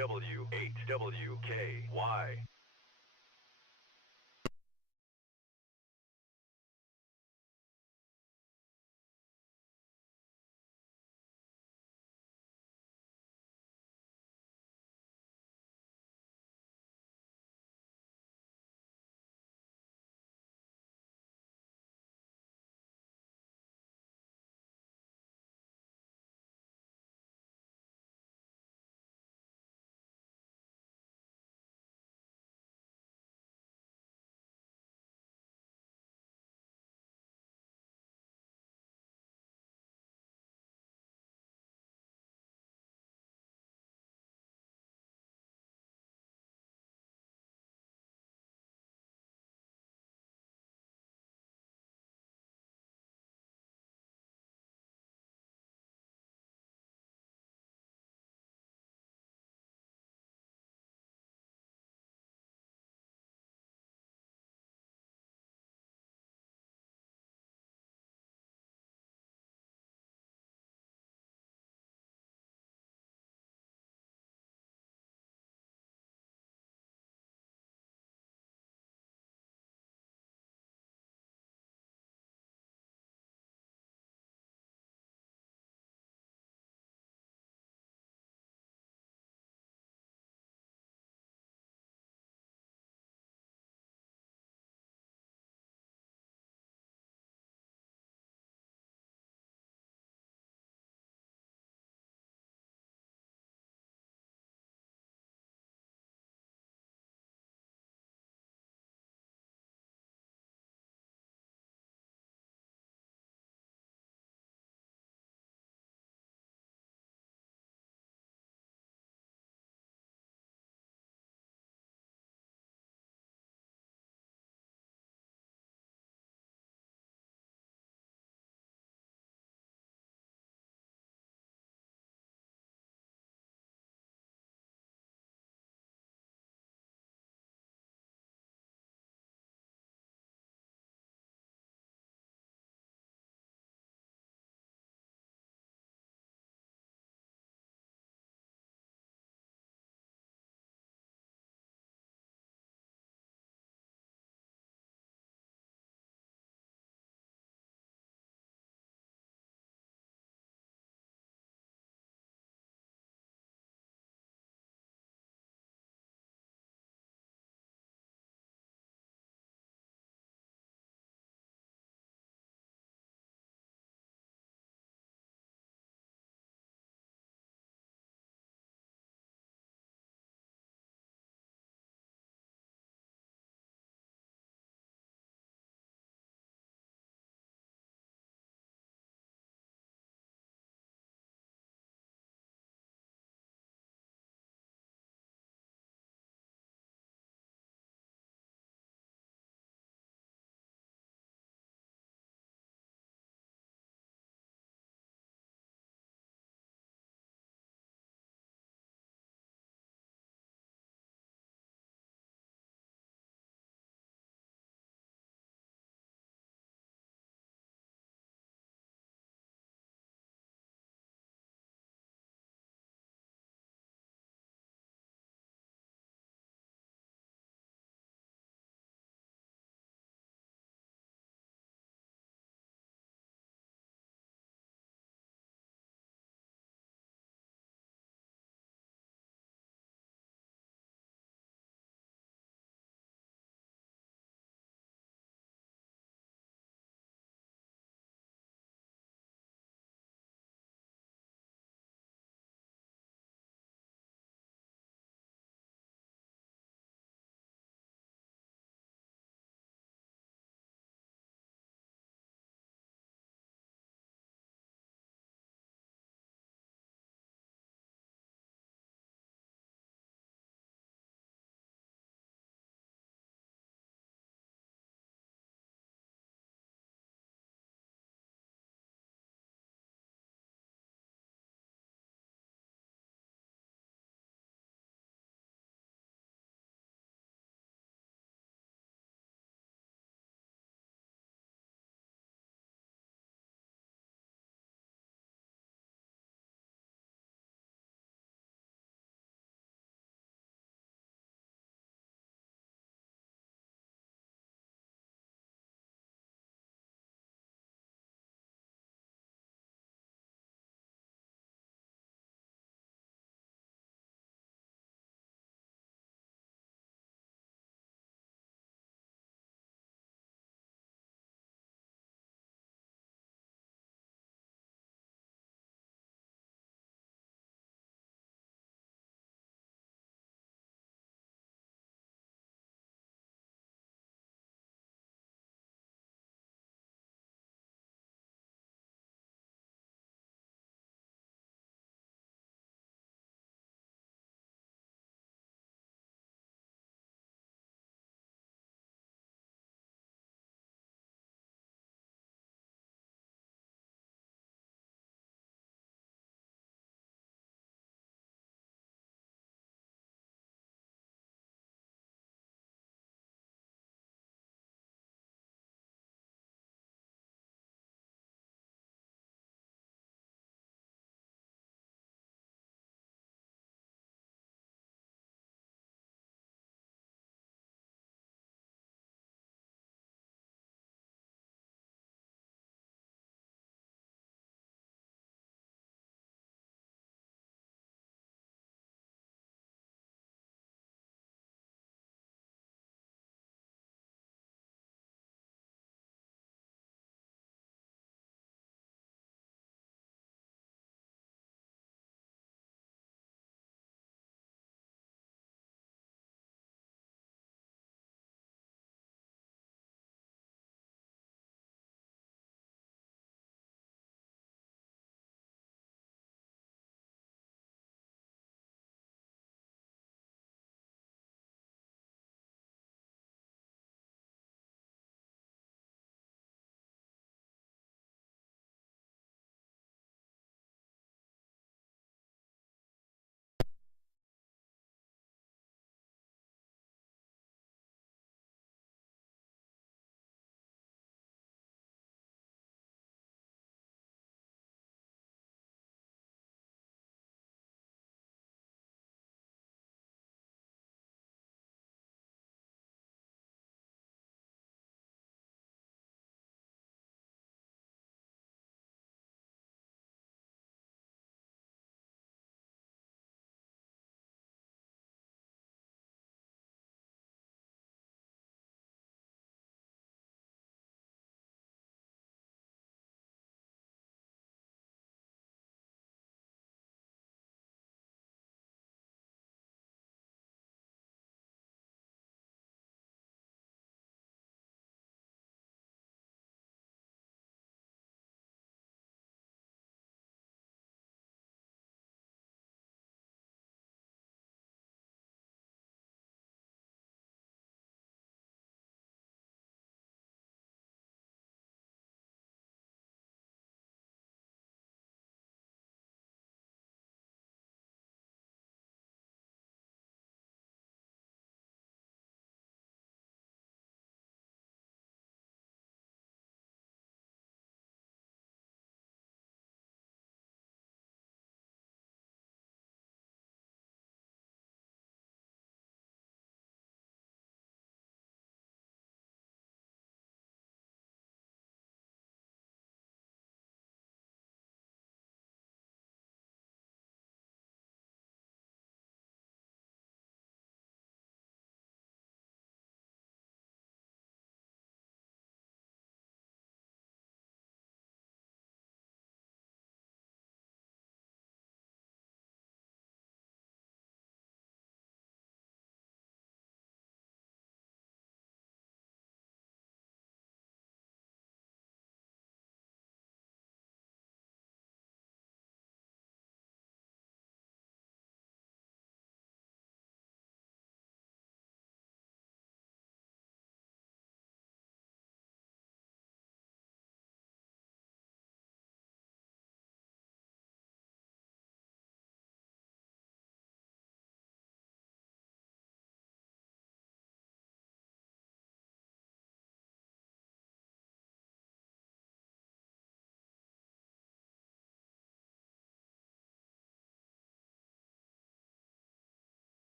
W8WKY.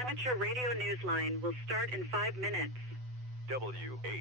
Amateur radio newsline will start in 5 minutes. W8WKY.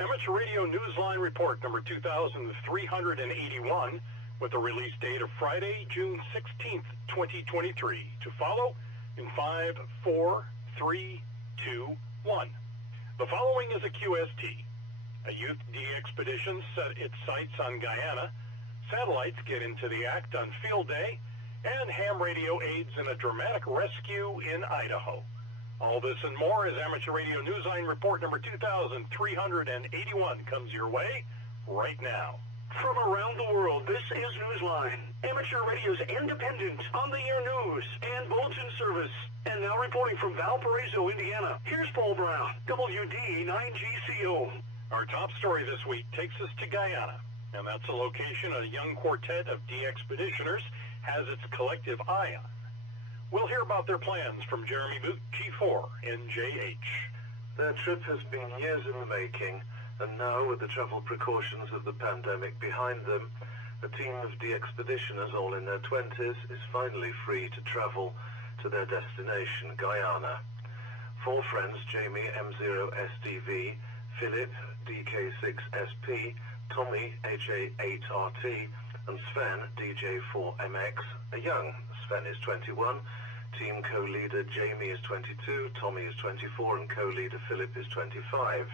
Amateur Radio Newsline Report number 2381 with a release date of Friday, June 16th, 2023. To follow in 5, 4, 3, 2, 1. The following is a QST. A youth de-expedition set its sights on Guyana. Satellites get into the act on field day, and ham radio aids in a dramatic rescue in Idaho. All this and more as Amateur Radio Newsline Report number 2381 comes your way right now. From around the world, this is Newsline, Amateur Radio's independent, on-the-air news and bulletin service. And now reporting from Valparaiso, Indiana, here's Paul Brown, WD9GCO. Our top story this week takes us to Guyana, and that's a location a young quartet of de-expeditioners has its collective eye on. We'll hear about their plans from Jeremy Boot, G4NJH. Their trip has been years in the making, and now with the travel precautions of the pandemic behind them, a team of de-expeditioners, all in their 20s, is finally free to travel to their destination, Guyana. 4 friends, Jamie, M0SDV, Philip, DK6SP, Tommy, HA8RT, and Sven, DJ4MX, are young. Sven is 21, team co-leader Jamie is 22, Tommy is 24, and co-leader Philip is 25.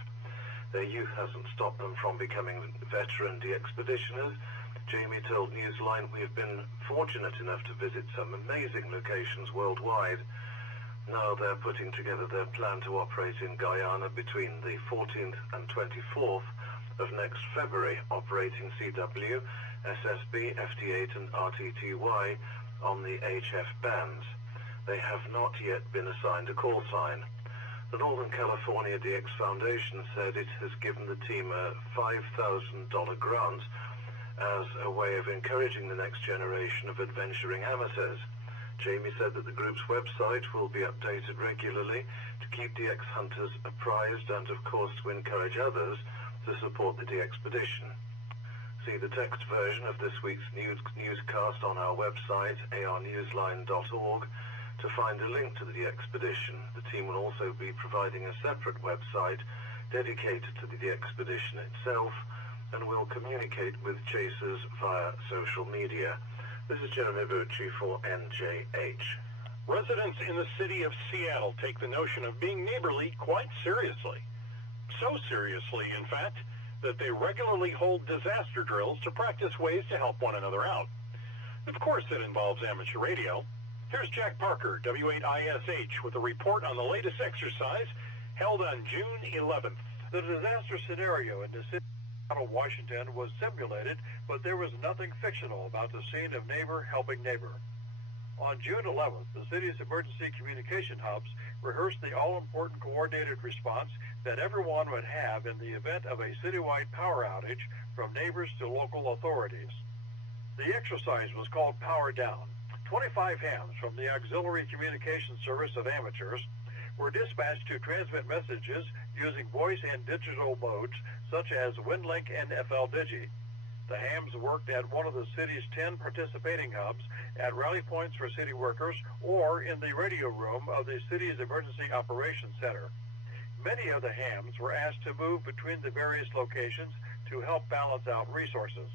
Their youth hasn't stopped them from becoming veteran de-expeditioners. Jamie told Newsline, "We have been fortunate enough to visit some amazing locations worldwide. Now they're putting together their plan to operate in Guyana between the 14th and 24th of next February, operating CW, SSB, FD8 and RTTY on the HF bands. They have not yet been assigned a call sign. The Northern California DX Foundation said it has given the team a $5,000 grant as a way of encouraging the next generation of adventuring amateurs. Jamie said that the group's website will be updated regularly to keep DX hunters apprised and, of course, to encourage others to support the DXpedition. See the text version of this week's newscast on our website, arnewsline.org, to find a link to the DXpedition. The team will also be providing a separate website dedicated to the DXpedition itself and will communicate with chasers via social media. This is Jeremy Bucci for NJH. Residents in the city of Seattle take the notion of being neighborly quite seriously. So seriously, in fact, that they regularly hold disaster drills to practice ways to help one another out. Of course, it involves amateur radio. Here's Jack Parker, W8ISH, with a report on the latest exercise held on June 11th. The disaster scenario in the city of Washington was simulated, but there was nothing fictional about the scene of neighbor helping neighbor. On June 11th, the city's emergency communication hubs rehearsed the all-important coordinated response that everyone would have in the event of a citywide power outage from neighbors to local authorities. The exercise was called Power Down. 25 hams from the Auxiliary Communication Service of Amateurs were dispatched to transmit messages using voice and digital modes such as WinLink and FLDigi. The hams worked at one of the city's 10 participating hubs, at rally points for city workers, or in the radio room of the city's Emergency Operations Center. Many of the hams were asked to move between the various locations to help balance out resources.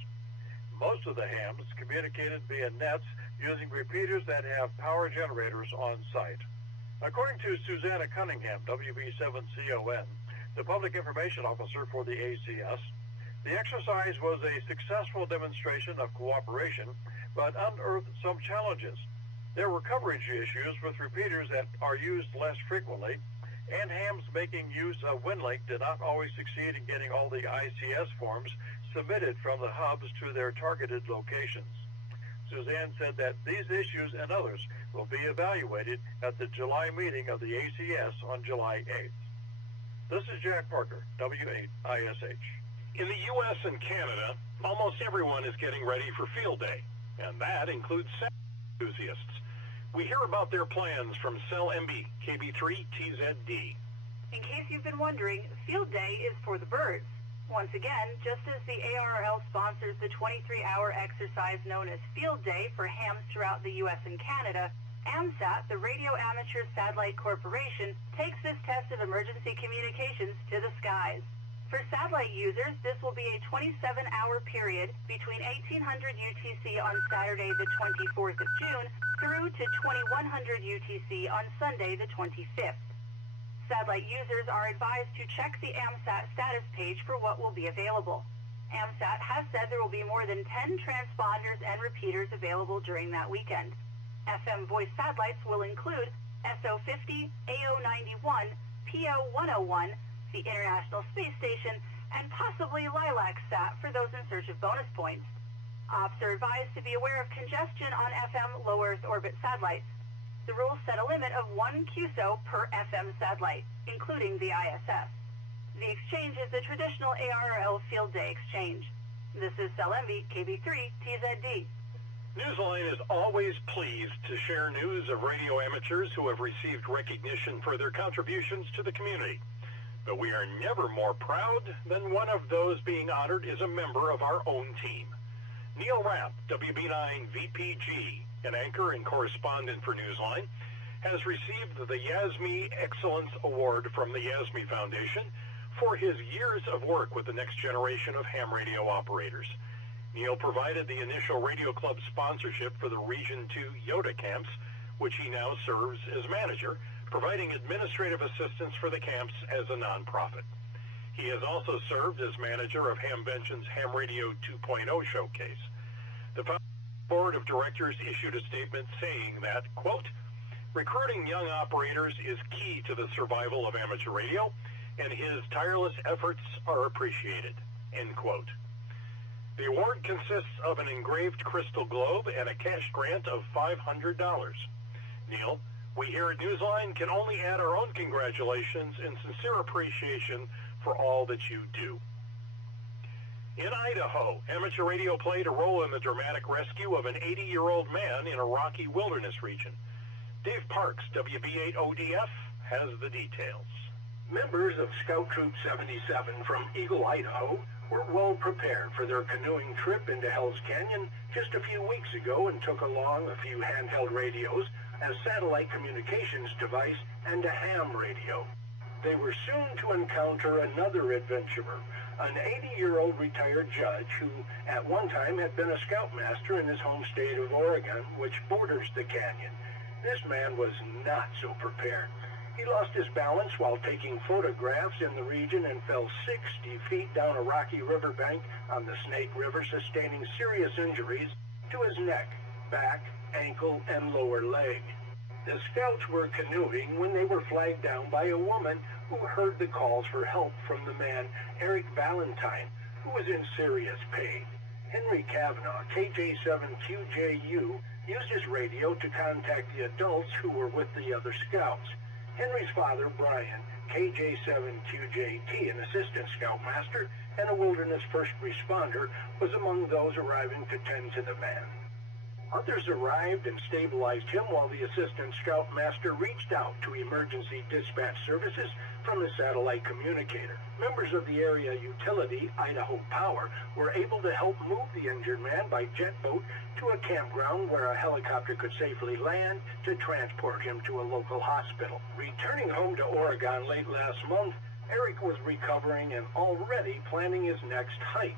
Most of the hams communicated via nets using repeaters that have power generators on site. According to Susanna Cunningham, WB7CON, the Public Information Officer for the ACS, the exercise was a successful demonstration of cooperation, but unearthed some challenges. There were coverage issues with repeaters that are used less frequently, and hams making use of WinLink did not always succeed in getting all the ICS forms submitted from the hubs to their targeted locations. Suzanne said that these issues and others will be evaluated at the July meeting of the ACS on July 8th. This is Jack Parker, W8ISH. In the U.S. and Canada, almost everyone is getting ready for Field Day, and that includes sound enthusiasts. We hear about their plans from Cell MB, KB3TZD. In case you've been wondering, Field Day is for the birds. Once again, just as the ARRL sponsors the 23-hour exercise known as Field Day for hams throughout the U.S. and Canada, AMSAT, the Radio Amateur Satellite Corporation, takes this test of emergency communications to the skies. For satellite users, this will be a 27-hour period between 1800 UTC on Saturday the 24th of June through to 2100 UTC on Sunday the 25th. Satellite users are advised to check the AMSAT status page for what will be available. AMSAT has said there will be more than 10 transponders and repeaters available during that weekend. FM voice satellites will include SO50, AO91, PO101, the International Space Station, and possibly LILAC-SAT for those in search of bonus points. Ops are advised to be aware of congestion on FM low Earth orbit satellites. The rules set a limit of 1 QSO per FM satellite, including the ISS. The exchange is the traditional ARRL Field Day exchange. This is Selemi, KB3, TZD. Newsline is always pleased to share news of radio amateurs who have received recognition for their contributions to the community. But we are never more proud than one of those being honored is a member of our own team. Neil Rapp, WB9 VPG, an anchor and correspondent for Newsline, has received the YASME Excellence Award from the YASME Foundation for his years of work with the next generation of ham radio operators. Neil provided the initial Radio Club sponsorship for the Region 2 Yoda camps, which he now serves as manager, providing administrative assistance for the camps as a nonprofit. He has also served as manager of Hamvention's Ham Radio 2.0 showcase. The board of directors issued a statement saying that, quote, recruiting young operators is key to the survival of amateur radio, and his tireless efforts are appreciated, end quote. The award consists of an engraved crystal globe and a cash grant of $500. Neil, we here at Newsline can only add our own congratulations and sincere appreciation for all that you do. In Idaho, amateur radio played a role in the dramatic rescue of an 80-year-old man in a rocky wilderness region. Dave Parks, WB8ODF, has the details. Members of Scout Troop 77 from Eagle, Idaho, were well prepared for their canoeing trip into Hell's Canyon just a few weeks ago and took along a few handheld radios, a satellite communications device, and a ham radio. They were soon to encounter another adventurer, an 80-year-old retired judge who at one time had been a scoutmaster in his home state of Oregon, which borders the canyon. This man was not so prepared. He lost his balance while taking photographs in the region and fell 60 feet down a rocky riverbank on the Snake River, sustaining serious injuries to his neck, back, ankle, and lower leg. The scouts were canoeing when they were flagged down by a woman who heard the calls for help from the man, Eric Valentine, who was in serious pain. Henry Kavanaugh, KJ7QJU, used his radio to contact the adults who were with the other scouts. Henry's father, Brian, KJ7QJT, an assistant scoutmaster and a wilderness first responder, was among those arriving to tend to the man. Others arrived and stabilized him while the assistant scoutmaster reached out to emergency dispatch services from the satellite communicator. Members of the area utility, Idaho Power, were able to help move the injured man by jet boat to a campground where a helicopter could safely land to transport him to a local hospital. Returning home to Oregon late last month, Eric was recovering and already planning his next hike.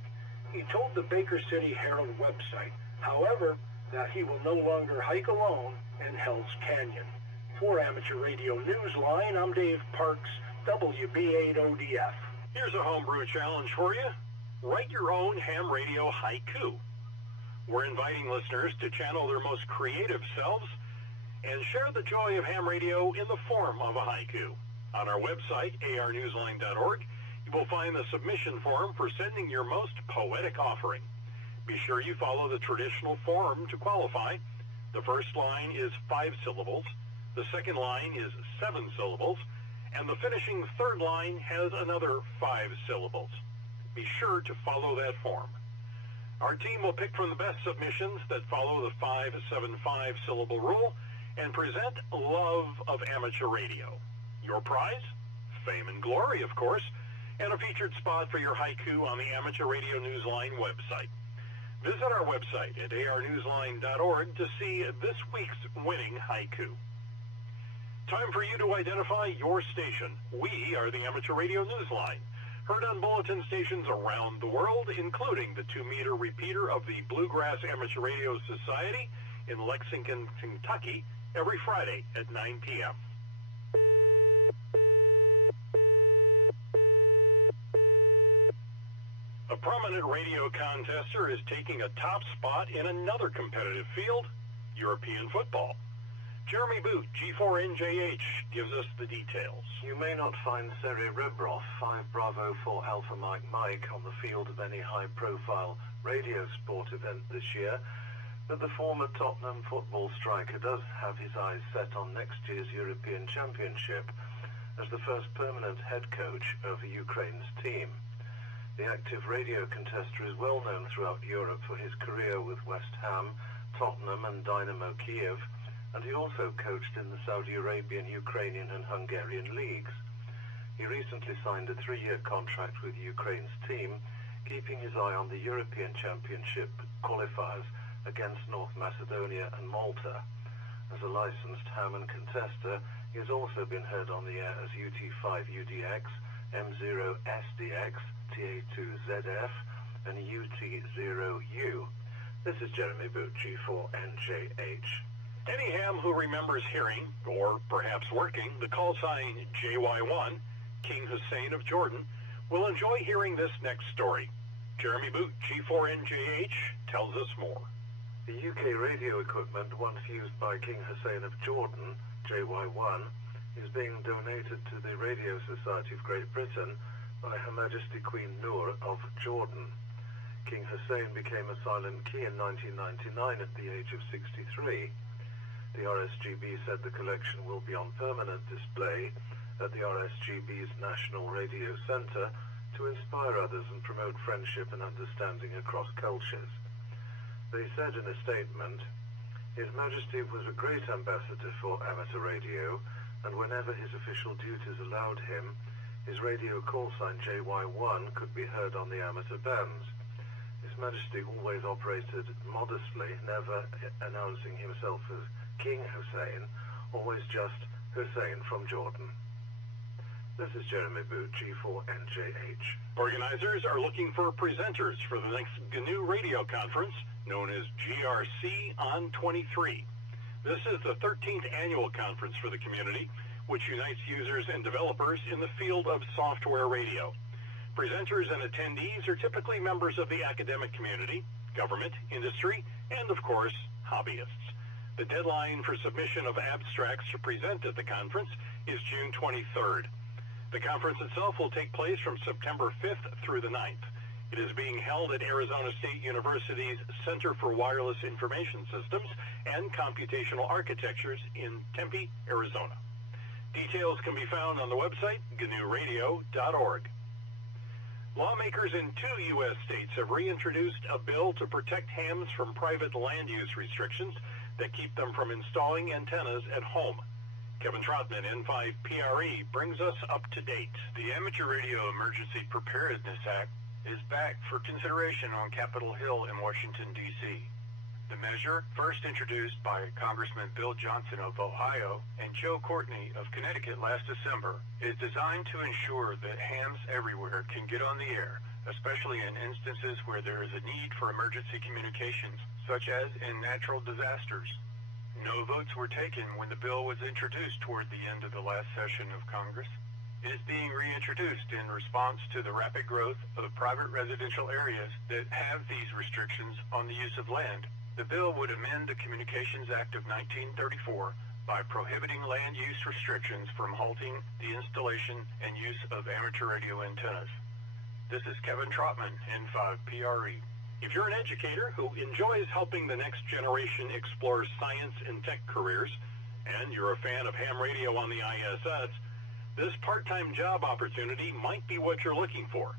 He told the Baker City Herald website, however, that he will no longer hike alone in Hell's Canyon. For Amateur Radio Newsline, I'm Dave Parks, WB8ODF. Here's a homebrew challenge for you. Write your own ham radio haiku. We're inviting listeners to channel their most creative selves and share the joy of ham radio in the form of a haiku. On our website, arnewsline.org, you will find the submission form for sending your most poetic offering. Be sure you follow the traditional form to qualify. The first line is 5 syllables, the second line is 7 syllables, and the finishing third line has another 5 syllables. Be sure to follow that form. Our team will pick from the best submissions that follow the 5-7-5 syllable rule and present love of amateur radio. Your prize? Fame and glory, of course, and a featured spot for your haiku on the Amateur Radio Newsline website. Visit our website at arnewsline.org to see this week's winning haiku. Time for you to identify your station. We are the Amateur Radio Newsline. Heard on bulletin stations around the world, including the 2-meter repeater of the Bluegrass Amateur Radio Society in Lexington, Kentucky, every Friday at 9 p.m. A prominent radio contester is taking a top spot in another competitive field, European football. Jeremy Boot, G4NJH, gives us the details. You may not find Seri Rebrov, 5 Bravo 4 Alpha Mike on the field of any high-profile radio sport event this year, but the former Tottenham football striker does have his eyes set on next year's European Championship as the first permanent head coach over Ukraine's team. The active radio contester is well known throughout Europe for his career with West Ham, Tottenham and Dynamo Kiev, and he also coached in the Saudi Arabian, Ukrainian and Hungarian leagues. He recently signed a 3-year contract with Ukraine's team, keeping his eye on the European Championship qualifiers against North Macedonia and Malta. As a licensed ham and contester, he has also been heard on the air as UT5UDX, M0SDX, TA2ZF and UT0U. This is Jeremy Boot, G4NJH. Any ham who remembers hearing, or perhaps working, the call sign JY1, King Hussein of Jordan, will enjoy hearing this next story. Jeremy Boot, G4NJH, tells us more. The UK radio equipment once used by King Hussein of Jordan, JY1, is being donated to the Radio Society of Great Britain by Her Majesty Queen Noor of Jordan. King Hussein became a silent key in 1999 at the age of 63. The RSGB said the collection will be on permanent display at the RSGB's National Radio Centre to inspire others and promote friendship and understanding across cultures. They said in a statement, His Majesty was a great ambassador for amateur radio, and whenever his official duties allowed him, his radio call sign JY1 could be heard on the amateur bands. His Majesty always operated modestly, never announcing himself as King Hussein, always just Hussein from Jordan. This is Jeremy Boot, G4NJH. Organizers are looking for presenters for the next GNU Radio Conference, known as GRC on 23. This is the 13th annual conference for the community, which unites users and developers in the field of software radio. Presenters and attendees are typically members of the academic community, government, industry, and of course, hobbyists. The deadline for submission of abstracts to present at the conference is June 23rd. The conference itself will take place from September 5th through the 9th. It is being held at Arizona State University's Center for Wireless Information Systems and Computational Architectures in Tempe, Arizona. Details can be found on the website gnuradio.org. Lawmakers in 2 U.S. states have reintroduced a bill to protect hams from private land use restrictions that keep them from installing antennas at home. Kevin Trotman, N5PRE, brings us up to date. The Amateur Radio Emergency Preparedness Act is back for consideration on Capitol Hill in Washington, D.C. The measure, first introduced by Congressman Bill Johnson of Ohio and Joe Courtney of Connecticut last December, is designed to ensure that hams everywhere can get on the air, especially in instances where there is a need for emergency communications, such as in natural disasters. No votes were taken when the bill was introduced toward the end of the last session of Congress. It is being reintroduced in response to the rapid growth of private residential areas that have these restrictions on the use of land. The bill would amend the Communications Act of 1934 by prohibiting land use restrictions from halting the installation and use of amateur radio antennas. This is Kevin Trotman, N5PRE. If you're an educator who enjoys helping the next generation explore science and tech careers, and you're a fan of ham radio on the ISS, this part-time job opportunity might be what you're looking for.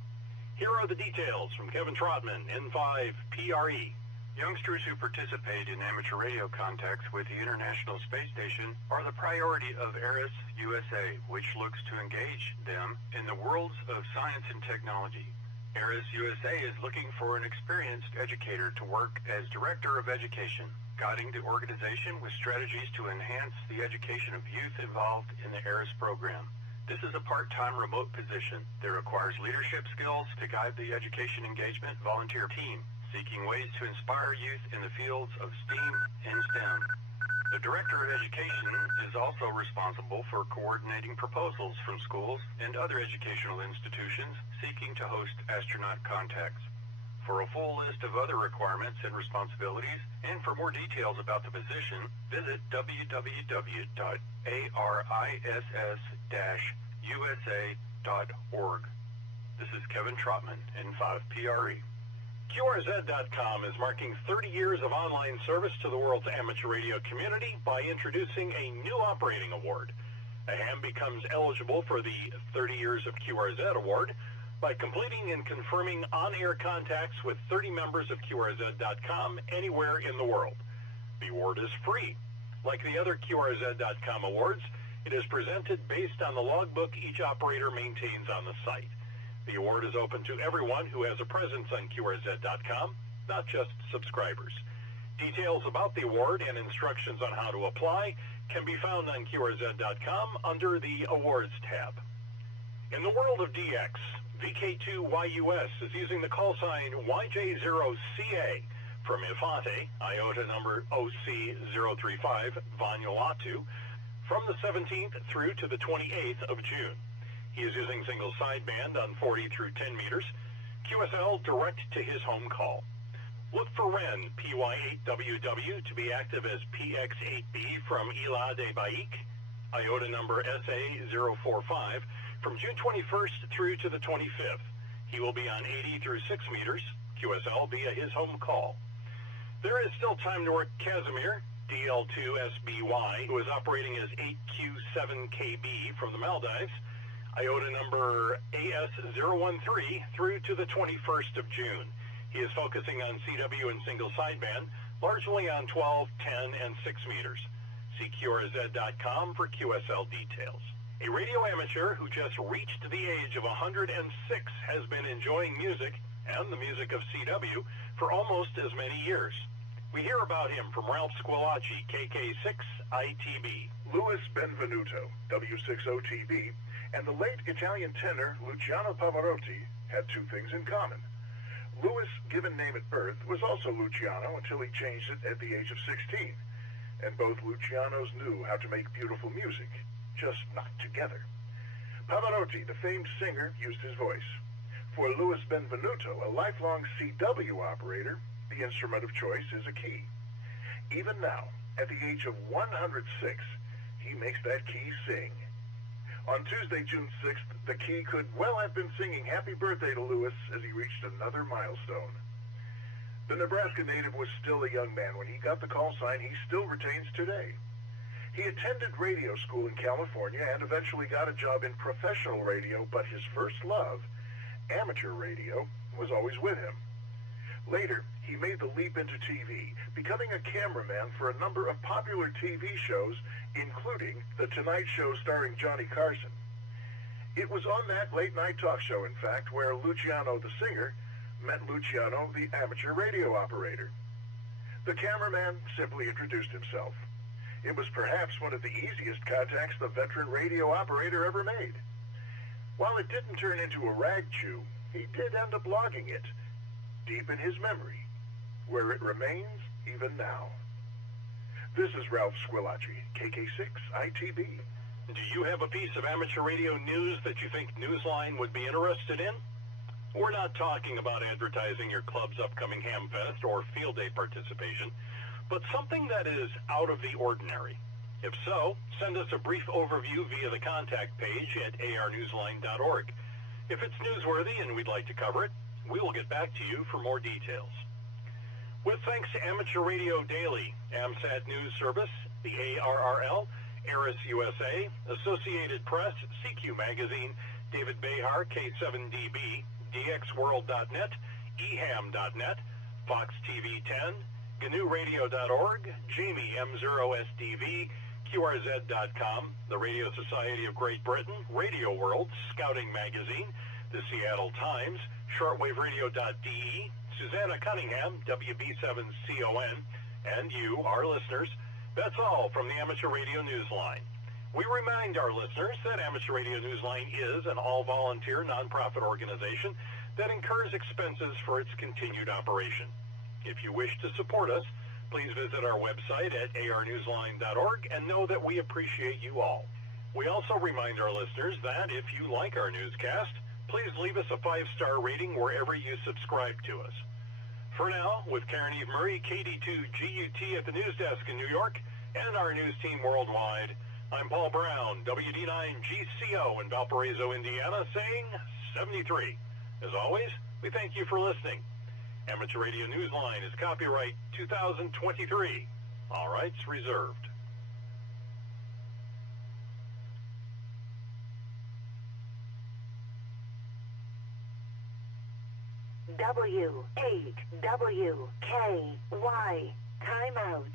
Here are the details from Kevin Trotman, N5PRE. Youngsters who participate in amateur radio contacts with the International Space Station are the priority of ARIS USA, which looks to engage them in the worlds of science and technology. ARIS USA is looking for an experienced educator to work as Director of Education, guiding the organization with strategies to enhance the education of youth involved in the ARIS program. This is a part-time remote position that requires leadership skills to guide the education engagement volunteer team, seeking ways to inspire youth in the fields of STEAM and STEM. The Director of Education is also responsible for coordinating proposals from schools and other educational institutions seeking to host astronaut contacts. For a full list of other requirements and responsibilities, and for more details about the position, visit www.ariss-usa.org. This is Kevin Trotman, N5PRE. QRZ.com is marking 30 years of online service to the world's amateur radio community by introducing a new operating award. A ham becomes eligible for the 30 Years of QRZ award by completing and confirming on-air contacts with 30 members of QRZ.com anywhere in the world. The award is free. Like the other QRZ.com awards, it is presented based on the logbook each operator maintains on the site. The award is open to everyone who has a presence on QRZ.com, not just subscribers. Details about the award and instructions on how to apply can be found on QRZ.com under the Awards tab. In the world of DX, VK2YUS is using the call sign YJ0CA from Infante, IOTA number OC035, Vanuatu, from the 17th through to the 28th of June. He is using single sideband on 40 through 10 meters, QSL direct to his home call. Look for REN PY8WW to be active as PX8B from Isla de Baik, IOTA number SA045, from June 21st through to the 25th. He will be on 80 through 6 meters, QSL via his home call. There is still time to work Casimir, DL2SBY, who is operating as 8Q7KB from the Maldives, IOTA number AS013 through to the 21st of June. He is focusing on CW and single sideband, largely on 12, 10, and 6 meters. See QRZ.com for QSL details. A radio amateur who just reached the age of 106 has been enjoying music and the music of CW for almost as many years. We hear about him from Ralph Squillaci, KK6ITB, Louis Benvenuto, W60TB, and the late Italian tenor Luciano Pavarotti had two things in common. Louis' given name at birth was also Luciano until he changed it at the age of 16, and both Lucianos knew how to make beautiful music, just not together. Pavarotti, the famed singer, used his voice. For Louis Benvenuto, a lifelong CW operator, the instrument of choice is a key. Even now, at the age of 106, he makes that key sing. On Tuesday, June 6th, the key could well have been singing happy birthday to Louis as he reached another milestone. The Nebraska native was still a young man when he got the call sign he still retains today. He attended radio school in California and eventually got a job in professional radio, but his first love, amateur radio, was always with him. Later, he made the leap into TV, becoming a cameraman for a number of popular TV shows, including The Tonight Show starring Johnny Carson. It was on that late-night talk show, in fact, where Luciano the singer met Luciano the amateur radio operator. The cameraman simply introduced himself. It was perhaps one of the easiest contacts the veteran radio operator ever made. While it didn't turn into a rag chew, he did end up logging it, deep in his memory, where it remains even now. This is Ralph Squillaci, KK6ITB. Do you have a piece of amateur radio news that you think Newsline would be interested in? We're not talking about advertising your club's upcoming Hamfest or field day participation, but something that is out of the ordinary. If so, send us a brief overview via the contact page at arnewsline.org. If it's newsworthy and we'd like to cover it, we will get back to you for more details. With thanks to Amateur Radio Daily, AMSAT News Service, the ARRL, ARIS USA, Associated Press, CQ Magazine, David Behar, K7DB, DXWorld.net, EHAM.net, Fox TV 10, GNURadio.org, Jamie M0SDV, QRZ.com, the Radio Society of Great Britain, Radio World, Scouting Magazine, the Seattle Times, shortwaveradio.de, Susanna Cunningham, WB7CON, and you, our listeners. That's all from the Amateur Radio Newsline. We remind our listeners that Amateur Radio Newsline is an all-volunteer nonprofit organization that incurs expenses for its continued operation. If you wish to support us, please visit our website at arnewsline.org and know that we appreciate you all. We also remind our listeners that if you like our newscast, please leave us a 5-star rating wherever you subscribe to us. For now, with Karen Eve Murray, KD2GUT at the news desk in New York, and our news team worldwide, I'm Paul Brown, WD9GCO in Valparaiso, Indiana, saying 73. As always, we thank you for listening. Amateur Radio Newsline is copyright 2023. All rights reserved. W8WKY. Timeout.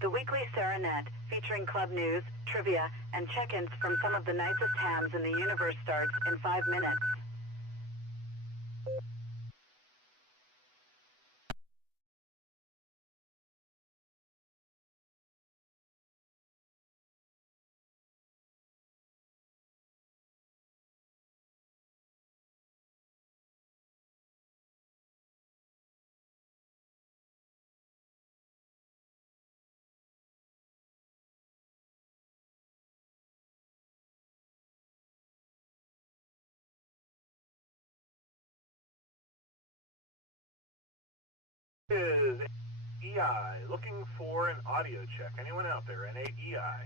the weekly Serenet, featuring club news, trivia, and check-ins from some of the nicest hams in the universe starts in 5 minutes. Is EI looking for an audio check? Anyone out there? NAEI.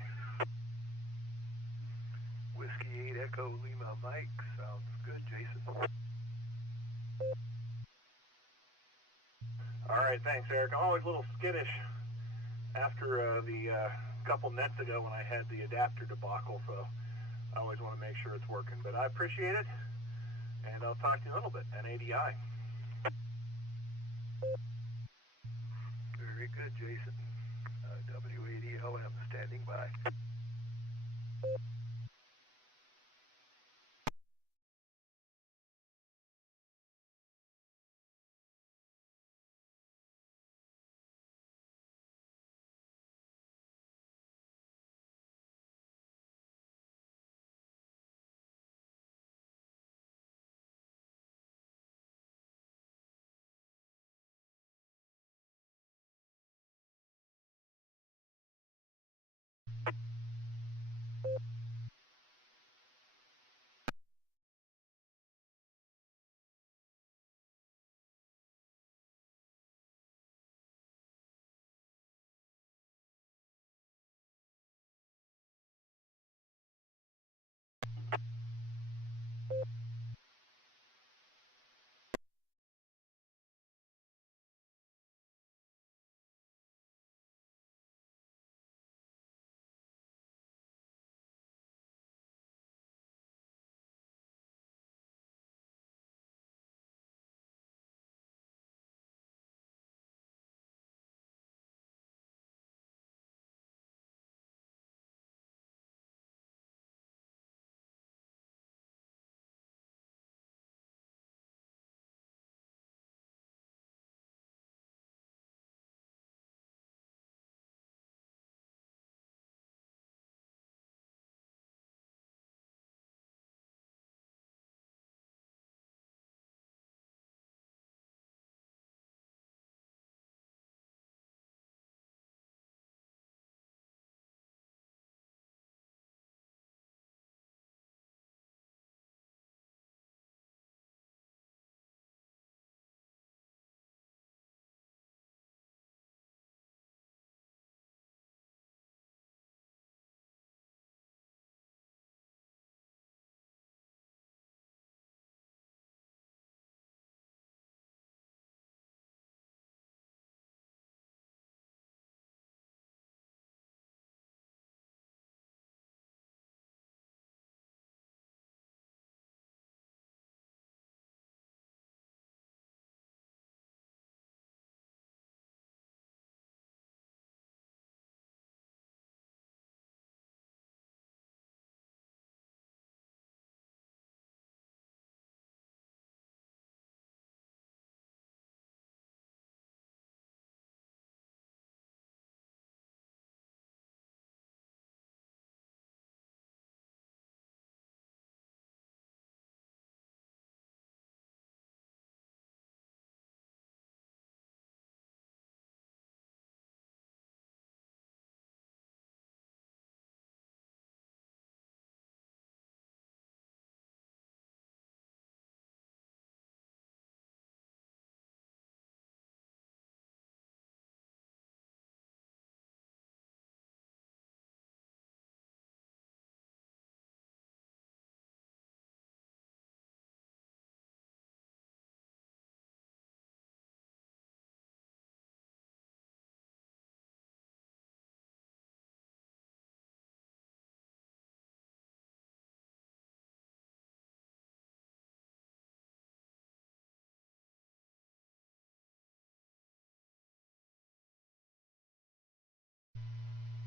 Whiskey 8 Echo Lima Mike. Sounds good, Jason. All right, thanks, Eric. I'm always a little skittish after the couple nets ago when I had the adapter debacle, so I always want to make sure it's working. But I appreciate it, and I'll talk to you in a little bit. NADI. Very good, Jason. W80LM standing by.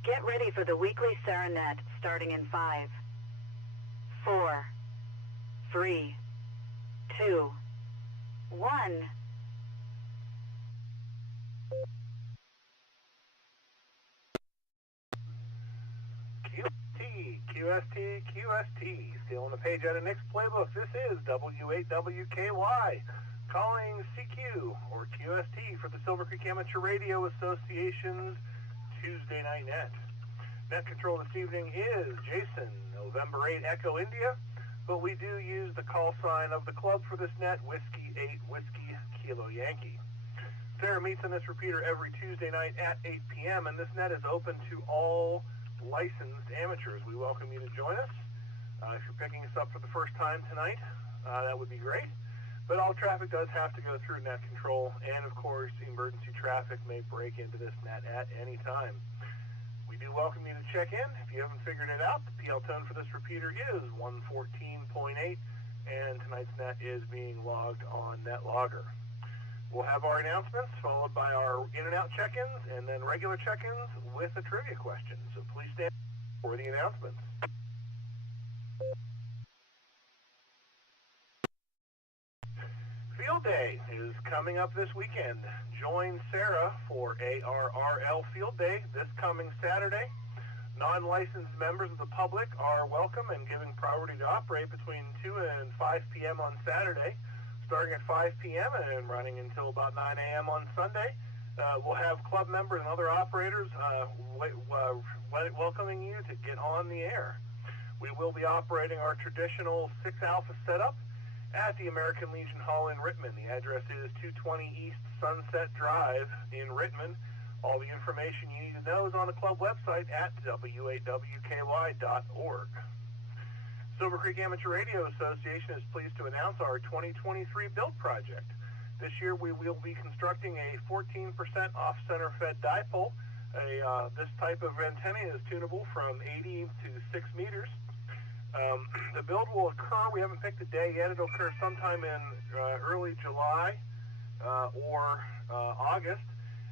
Get ready for the weekly SARAnet starting in 5, 4, 3, 2, 1. QST. Still on the page out of Nick's playbook. This is W8WKY. Calling CQ, or QST, for the Silvercreek Amateur Radio Association's Tuesday Night Net. Net control this evening is Jason, November 8 Echo India, but we do use the call sign of the club for this net, Whiskey 8 Whiskey Kilo Yankee. Sarah meets on this repeater every Tuesday night at 8 p.m., and this net is open to all licensed amateurs. We welcome you to join us. If you're picking us up for the first time tonight, that would be great. But all traffic does have to go through net control, and of course, emergency traffic may break into this net at any time. We do welcome you to check in. If you haven't figured it out, the PL tone for this repeater is 114.8, and tonight's net is being logged on NetLogger. We'll have our announcements, followed by our in and out check-ins, and then regular check-ins with a trivia question. So please stand for the announcements. Field Day is coming up this weekend. Join Sarah for ARRL Field Day this coming Saturday. Non-licensed members of the public are welcome and given priority to operate between 2 and 5 p.m. on Saturday, starting at 5 p.m. and running until about 9 a.m. on Sunday. We'll have club members and other operators welcoming you to get on the air. We will be operating our traditional 6 Alpha setup at the American Legion Hall in Rittman. The address is 220 East Sunset Drive in Rittman. All the information you need to know is on the club website at w8wky.org. Silvercreek Amateur Radio Association is pleased to announce our 2023 build project. This year we will be constructing a 14% off-center fed dipole. This type of antenna is tunable from 80 to 6 meters. The build will occur, we haven't picked a day yet, it'll occur sometime in early July or August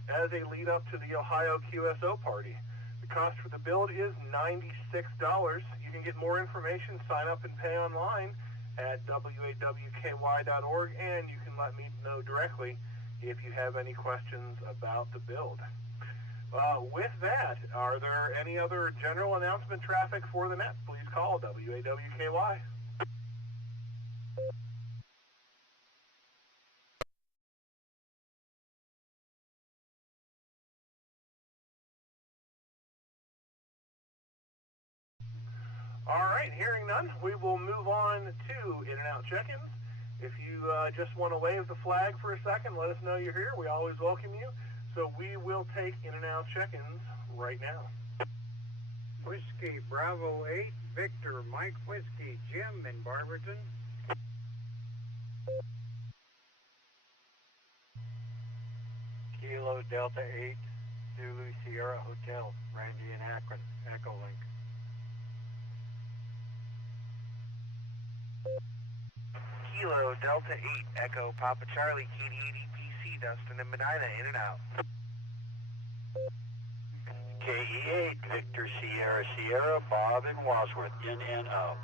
as a lead up to the Ohio QSO party. The cost for the build is $96. You can get more information, sign up and pay online at w8wky.org, and you can let me know directly if you have any questions about the build. With that, are there any other general announcement traffic for the net? Please call W8WKY. All right, hearing none, we will move on to in and out check-ins. If you just want to wave the flag for a second, let us know you're here. We always welcome you. So we will take in and out check-ins right now. Whiskey Bravo 8, Victor Mike Whiskey Jim in Barberton. Kilo Delta 8, Zulu Sierra Hotel, Randy in Akron, Echo Link. Kilo Delta 8, Echo Papa Charlie, KD80 PC, Dustin and Medina, in and out. KE8, Victor Sierra Sierra, Bob in Wadsworth, in and out.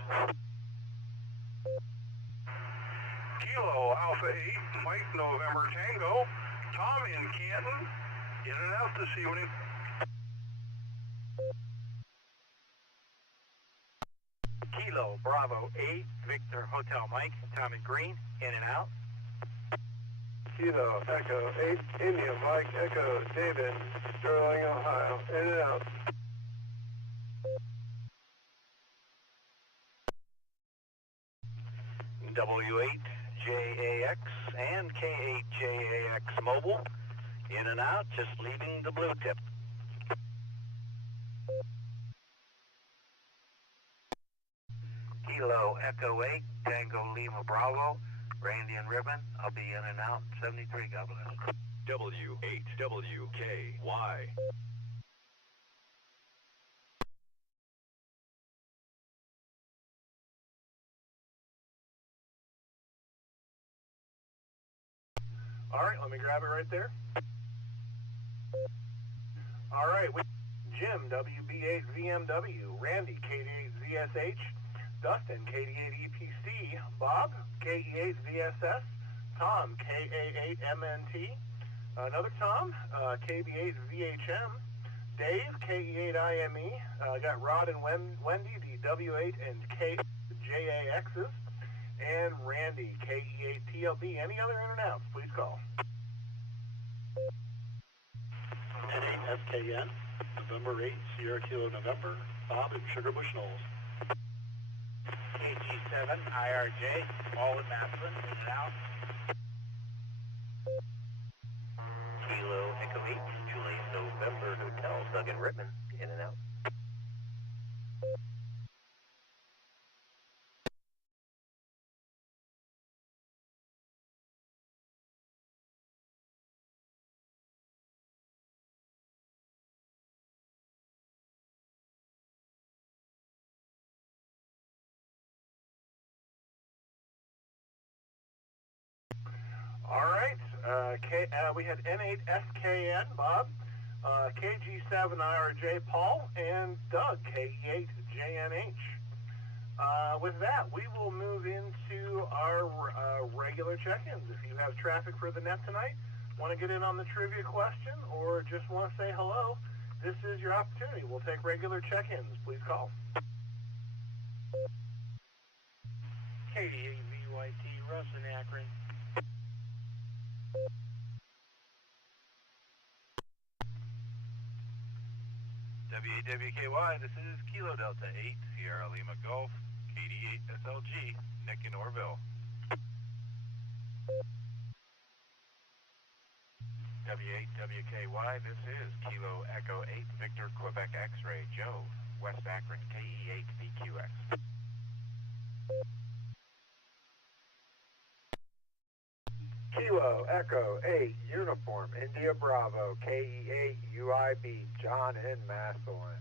Kilo Alpha 8, Mike November Tango, Tom in Canton, in and out this evening. Kilo Bravo 8, Victor Hotel Mike, Tom in Green, in and out. Kilo Echo 8, India Mike Echo David, Sterling, Ohio, in and out. W8JAX and K8JAX Mobile, in and out, just leaving the blue tip. Kilo Echo 8, Tango Lima Bravo, Randy and Ribbon, I'll be in and out, 73, God bless. W8WKY. All right, let me grab it right there. All right, Jim, WB8VMW, Randy, KD8ZSH, Dustin, KD8EPC, Bob, KE8VSS, Tom, KA8MNT, another Tom, KB8VHM, Dave, KE8IME, got Rod and Wendy, the W8 and KJAXs, and Randy, KE8TLB. Any other in and outs, please call. N8SKN, November 8, Sierra Kilo November, Bob and Sugar Bush Knolls. KG7, IRJ, all in Maslin, in and out. Kilo Echo 8, Julie November Hotel, Doug and Rittman, in and out. All right, we had N8SKN, Bob, KG7IRJ, Paul, and Doug, KE8JNH. With that, we will move into our regular check-ins. If you have traffic for the net tonight, want to get in on the trivia question, or just want to say hello, this is your opportunity. We'll take regular check-ins. Please call. KD8VYT, Russ in Akron. WAWKY, this is Kilo Delta 8, Sierra Lima Golf, KD8 SLG, Nick in Orville. W8WKY, this is Kilo Echo 8, Victor Quebec X-Ray, Joe, West Akron, KE8 VQX. Kilo Echo 8, Uniform, India Bravo, KE8 UIB, John in Maslin.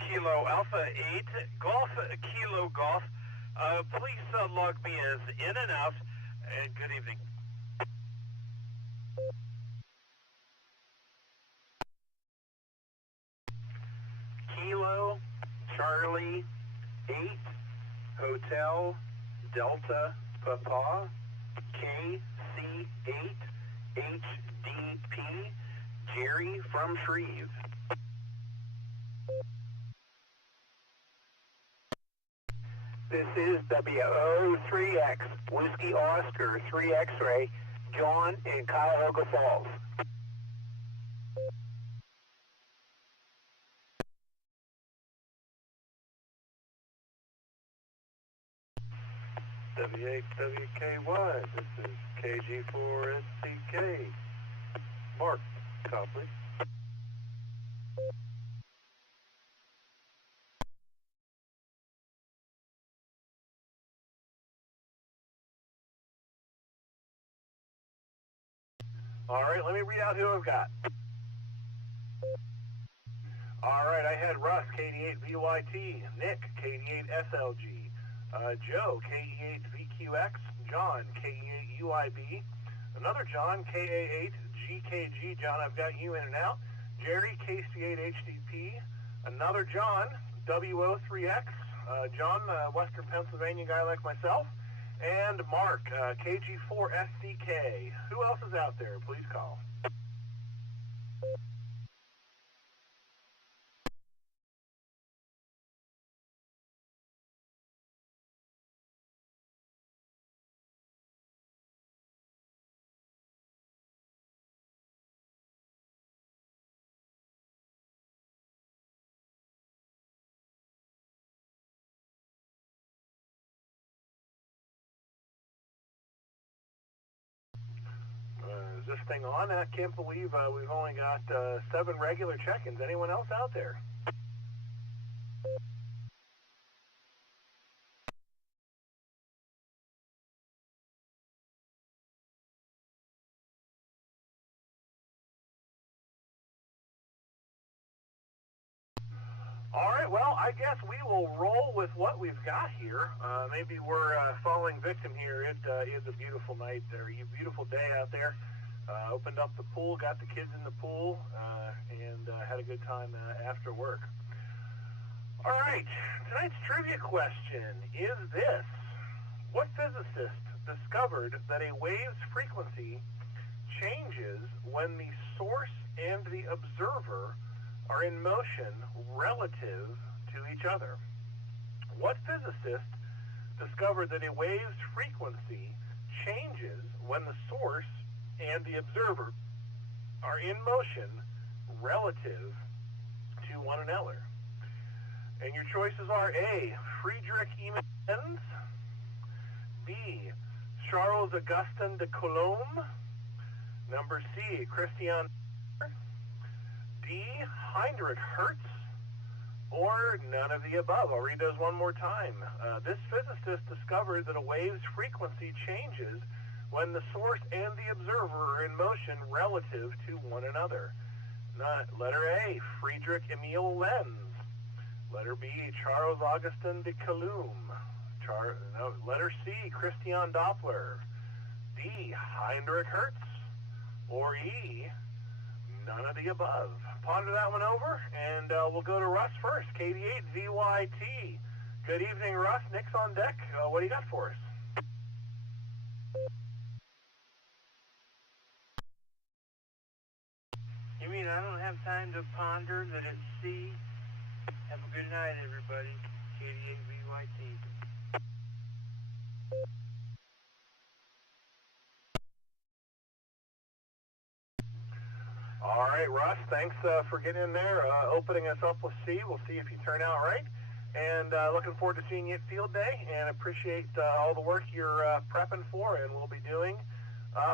Kilo Alpha 8, Golf, Kilo Golf. Please log me as in and out, and good evening. Kilo Charlie 8, Hotel Delta Papa, KC8 HDP, Jerry from Shreve. This is WO3X, Whiskey Oscar 3 X-Ray, John in Cuyahoga Falls. W8WKY, this is KG4SCK. Mark, Copley. All right, let me read out who I've got. All right, I had Russ, KD8VYT, Nick, KD8SLG, Joe, KE8VQX, John, KE8UIB, another John, KA8GKG, John, I've got you in and out, Jerry, KC8HDP, another John, WO3X, John, Western Pennsylvania guy like myself, and Mark, KG4SCK. Who else is out there? Please call. Is this thing on? I can't believe we've only got 7 regular check-ins. Anyone else out there? All right, well, I guess we will roll with what we've got here. Maybe we're falling victim here. It is a beautiful night, or a beautiful day out there. Opened up the pool, got the kids in the pool, and had a good time after work. All right, tonight's trivia question is this. What physicist discovered that a wave's frequency changes when the source and the observer are in motion relative to each other? What physicist discovered that a wave's frequency changes when the source and the observer are in motion relative to one another? And your choices are A, Friedrich Emil Lenz, B, Charles Augustin de Coulomb, number C, Christian, D, Heinrich Hertz, or none of the above. I'll read those one more time. This physicist discovered that a wave's frequency changes when the source and the observer are in motion relative to one another. Letter A, Friedrich Emil Lenz. Letter B, Charles Augustin de Coulomb. Letter C, Christian Doppler. D, Heinrich Hertz. Or E, none of the above. Ponder that one over, and we'll go to Russ first, KD8VYT. Good evening, Russ. Nick's on deck. What do you got for us? You mean I don't have time to ponder that it's C? Have a good night, everybody. KD8VYT. All right, Russ, thanks for getting in there, opening us up with C. We'll see if you turn out right. And looking forward to seeing you at Field Day, and appreciate all the work you're prepping for and will be doing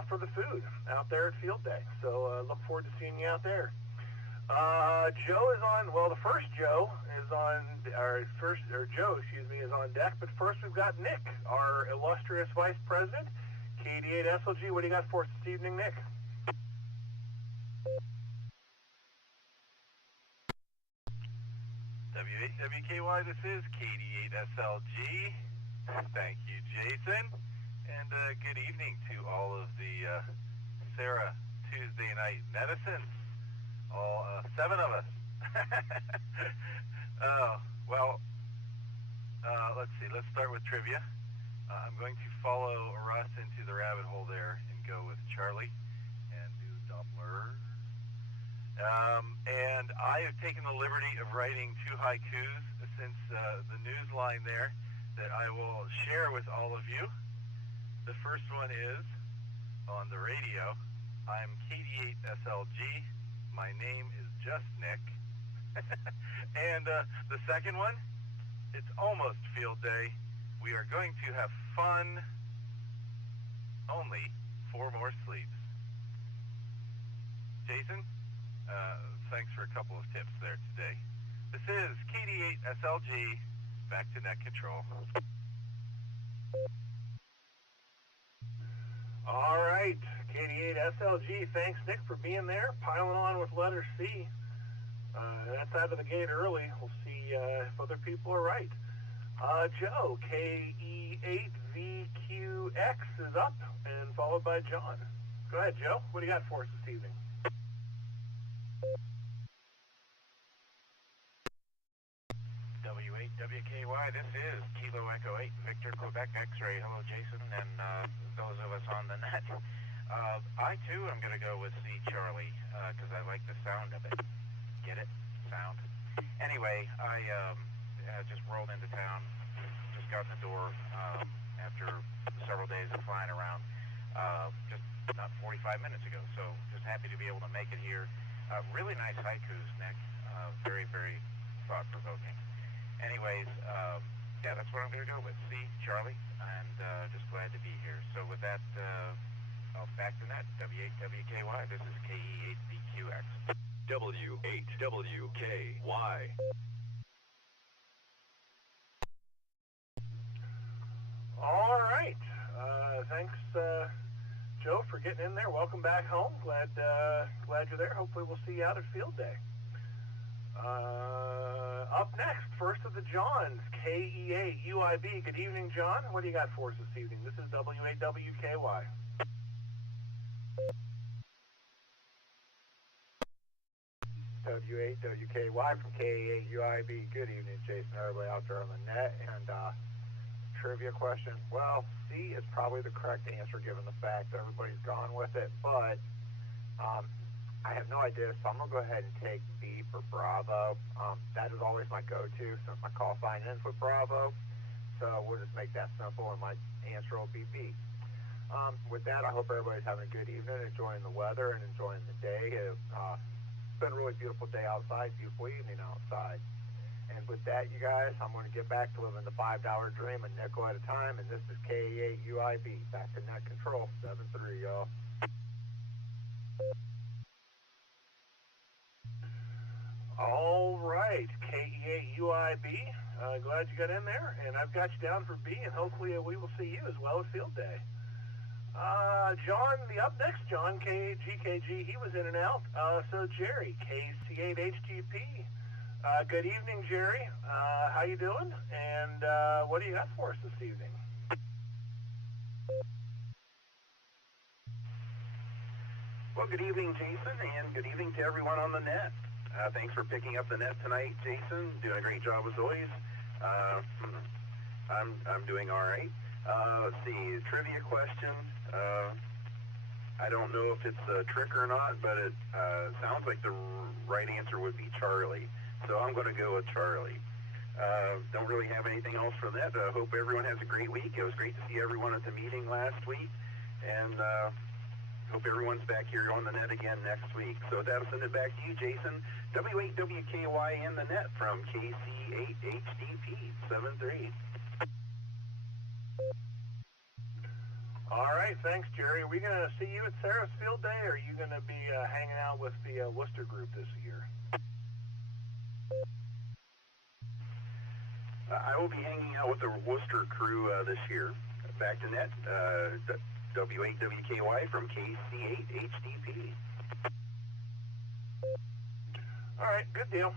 for the food out there at Field Day. So look forward to seeing you out there. Joe is on, well, the first Joe is on, Joe, is on deck. But first we've got Nick, our illustrious Vice President, KD8SLG. What do you got for us this evening, Nick? W8WKY, this is KD8SLG. Thank you, Jason. And good evening to all of the Sarah Tuesday Night Medicines. All 7 of us. Let's see. Let's start with trivia. I'm going to follow Russ into the rabbit hole there and go with Charlie and do Doppler. And I have taken the liberty of writing 2 haikus since the Newsline there that I will share with all of you. The first one is, on the radio, I'm KD8SLG. My name is just Nick. And the second one, it's almost Field Day. We are going to have fun. Only 4 more sleeps. Jason? Thanks for a couple of tips there today. This is KD8SLG, back to net control. All right, KD8SLG, thanks, Nick, for being there. Piling on with letter C. That's out of the gate early. We'll see if other people are right. Joe, KE8VQX is up, and followed by John. Go ahead, Joe. What do you got for us this evening? W8WKY, this is Kilo Echo 8, Victor Quebec X-Ray. Hello, Jason, and those of us on the net. I, too, am going to go with C, Charlie, because I like the sound of it. Get it? Sound. Anyway, I just rolled into town, just got in the door after several days of flying around, just not 45 minutes ago, so just happy to be able to make it here. Really nice haikus, Nick. Very, very thought-provoking. Anyways, yeah, that's what I'm going to go with. C, Charlie, and just glad to be here. So with that, I'll back to net. W8WKY, this is KE8VQX. W8WKY. All right. Thanks, Joe, for getting in there. Welcome back home. Glad you're there. Hopefully we'll see you out at Field Day. Up next, first of the Johns, KEA UIB. Good evening, John. What do you got for us this evening? This is W8WKY. W8WKY from KEA UIB. Good evening, Jason. Everybody out there on the net. And trivia question. Well, C is probably the correct answer given the fact that everybody's gone with it, but I have no idea, so I'm going to go ahead and take B for Bravo. That is always my go-to since my call sign ends with Bravo. So we'll just make that simple, and my answer will be B. With that, I hope everybody's having a good evening, enjoying the weather and enjoying the day. It's been a really beautiful day outside, beautiful evening outside. And with that, you guys, I'm going to get back to living the $5 dream a nickel at a time, and this is KEA UIB. Back to net control, 7-3, y'all. All right, KEA UIB. Glad you got in there, and I've got you down for B, and hopefully we will see you as well as Field Day. John, the up next John, GKG, he was in and out. So Jerry, KC8HTP. Good evening, Jerry. How you doing? And what do you got for us this evening? Well, good evening, Jason, and good evening to everyone on the net. Thanks for picking up the net tonight, Jason. Doing a great job as always. I'm doing all right. Let's see, trivia question. I don't know if it's a trick or not, but it sounds like the right answer would be Charlie. So I'm going to go with Charlie. Don't really have anything else for that. Hope everyone has a great week. It was great to see everyone at the meeting last week, and hope everyone's back here on the net again next week. So that'll send it back to you, Jason. W8WKY in the net from KC8HDP 7-3. All right, thanks, Jerry. Are we going to see you at Sarah's Field Day, or are you going to be hanging out with the Worcester group this year? I will be hanging out with the Worcester crew this year. Back to net, W8WKY from KC8HDP. All right, good deal.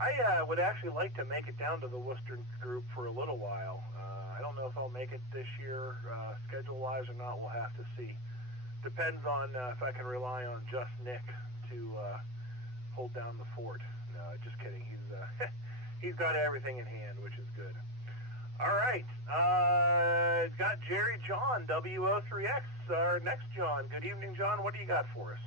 I would actually like to make it down to the Worcester group for a little while. I don't know if I'll make it this year, schedule-wise or not. We'll have to see. Depends on if I can rely on just Nick to hold down the fort. No, just kidding. He's got everything in hand, which is good. All right. Got Jerry John, WO3X, our next John. Good evening, John. What do you got for us?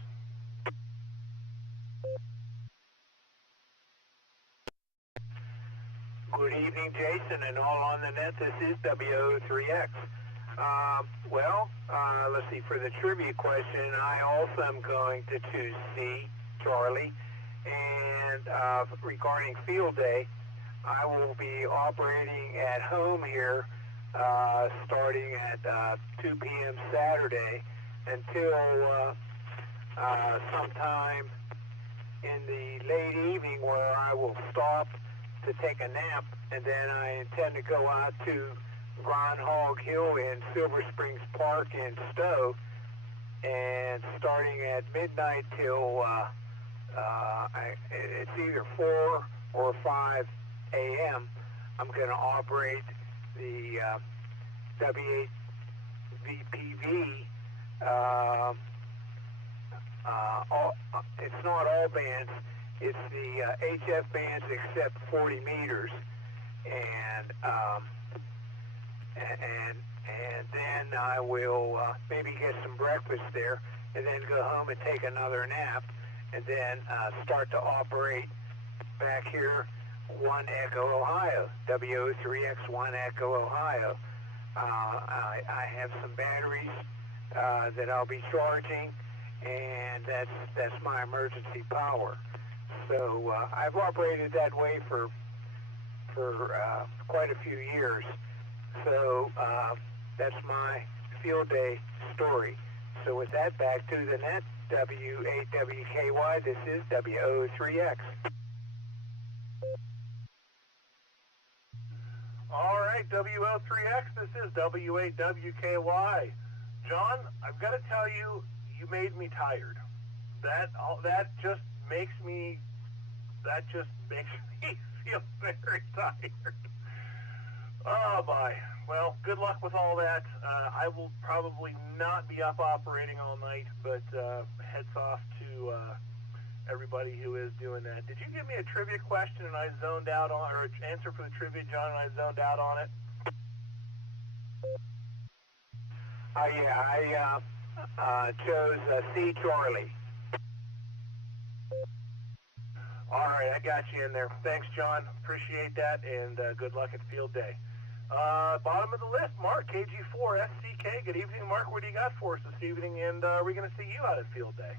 Good evening, Jason, and all on the net. This is WO3X. Let's see. For the trivia question, I also am going to choose C, Charlie. And regarding Field Day, I will be operating at home here starting at 2 p.m. Saturday until sometime in the late evening, where I will stop to take a nap, and then I intend to go out to Groundhog Hill in Silver Springs Park in Stowe, and starting at midnight till it's either 4 or 5 a.m. I'm going to operate the W8 VPV. It's not all bands. It's the HF bands except 40 meters, and then I will maybe get some breakfast there, and then go home and take another nap, and then start to operate back here, 1 Echo Ohio, WO3X 1 Echo Ohio. I have some batteries that I'll be charging, and that's my emergency power. So I've operated that way for quite a few years. So that's my Field Day story. So with that, back to the net, W8WKY, this is WO3X. All right, WO3X, this is W8WKY. John, I've got to tell you, you made me tired. That just makes me, that just makes me feel very tired. Oh, my. Well, good luck with all that. I will probably not be up operating all night, but heads off to everybody who is doing that. Did you give me a trivia question and I zoned out on, or an answer for the trivia, John, and I zoned out on it? Yeah, I chose C. Charlie. All right, I got you in there. Thanks, John. Appreciate that, and good luck at field day. Bottom of the list, Mark, KG4, SCK. Good evening, Mark. What do you got for us this evening, and are we going to see you out at field day?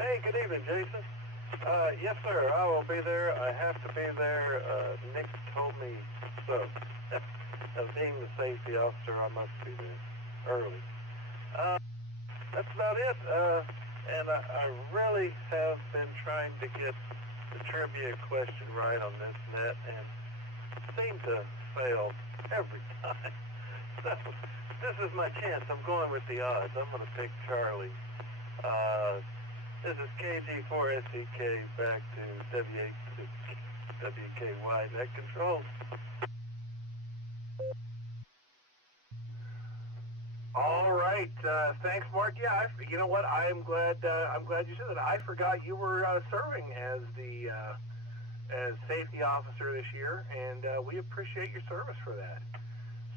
Hey, good evening, Jason. Yes, sir, I will be there. I have to be there. Nick told me so. Being the safety officer, I must be there early. That's about it. And I really have been trying to get the trivia question right on this net and seem to fail every time. So this is my chance. I'm going with the odds. I'm going to pick Charlie. This is KG4SCK back to W8WKY net control. All right, thanks, Mark. Yeah, you know what? I'm glad you said that. I forgot you were serving as the as safety officer this year, and we appreciate your service for that.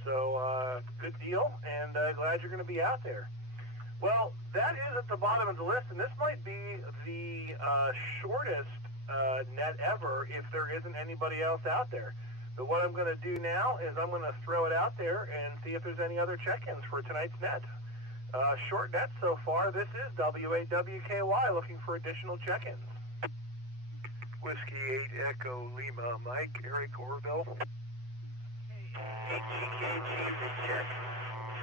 So good deal, and glad you're going to be out there. Well, that is at the bottom of the list, and this might be the shortest net ever if there isn't anybody else out there. But what I'm going to do now is I'm going to throw it out there and see if there's any other check-ins for tonight's net. Short net so far. This is W8WKY looking for additional check-ins. Whiskey 8 Echo Lima Mike, Eric Orville. HGKG, check.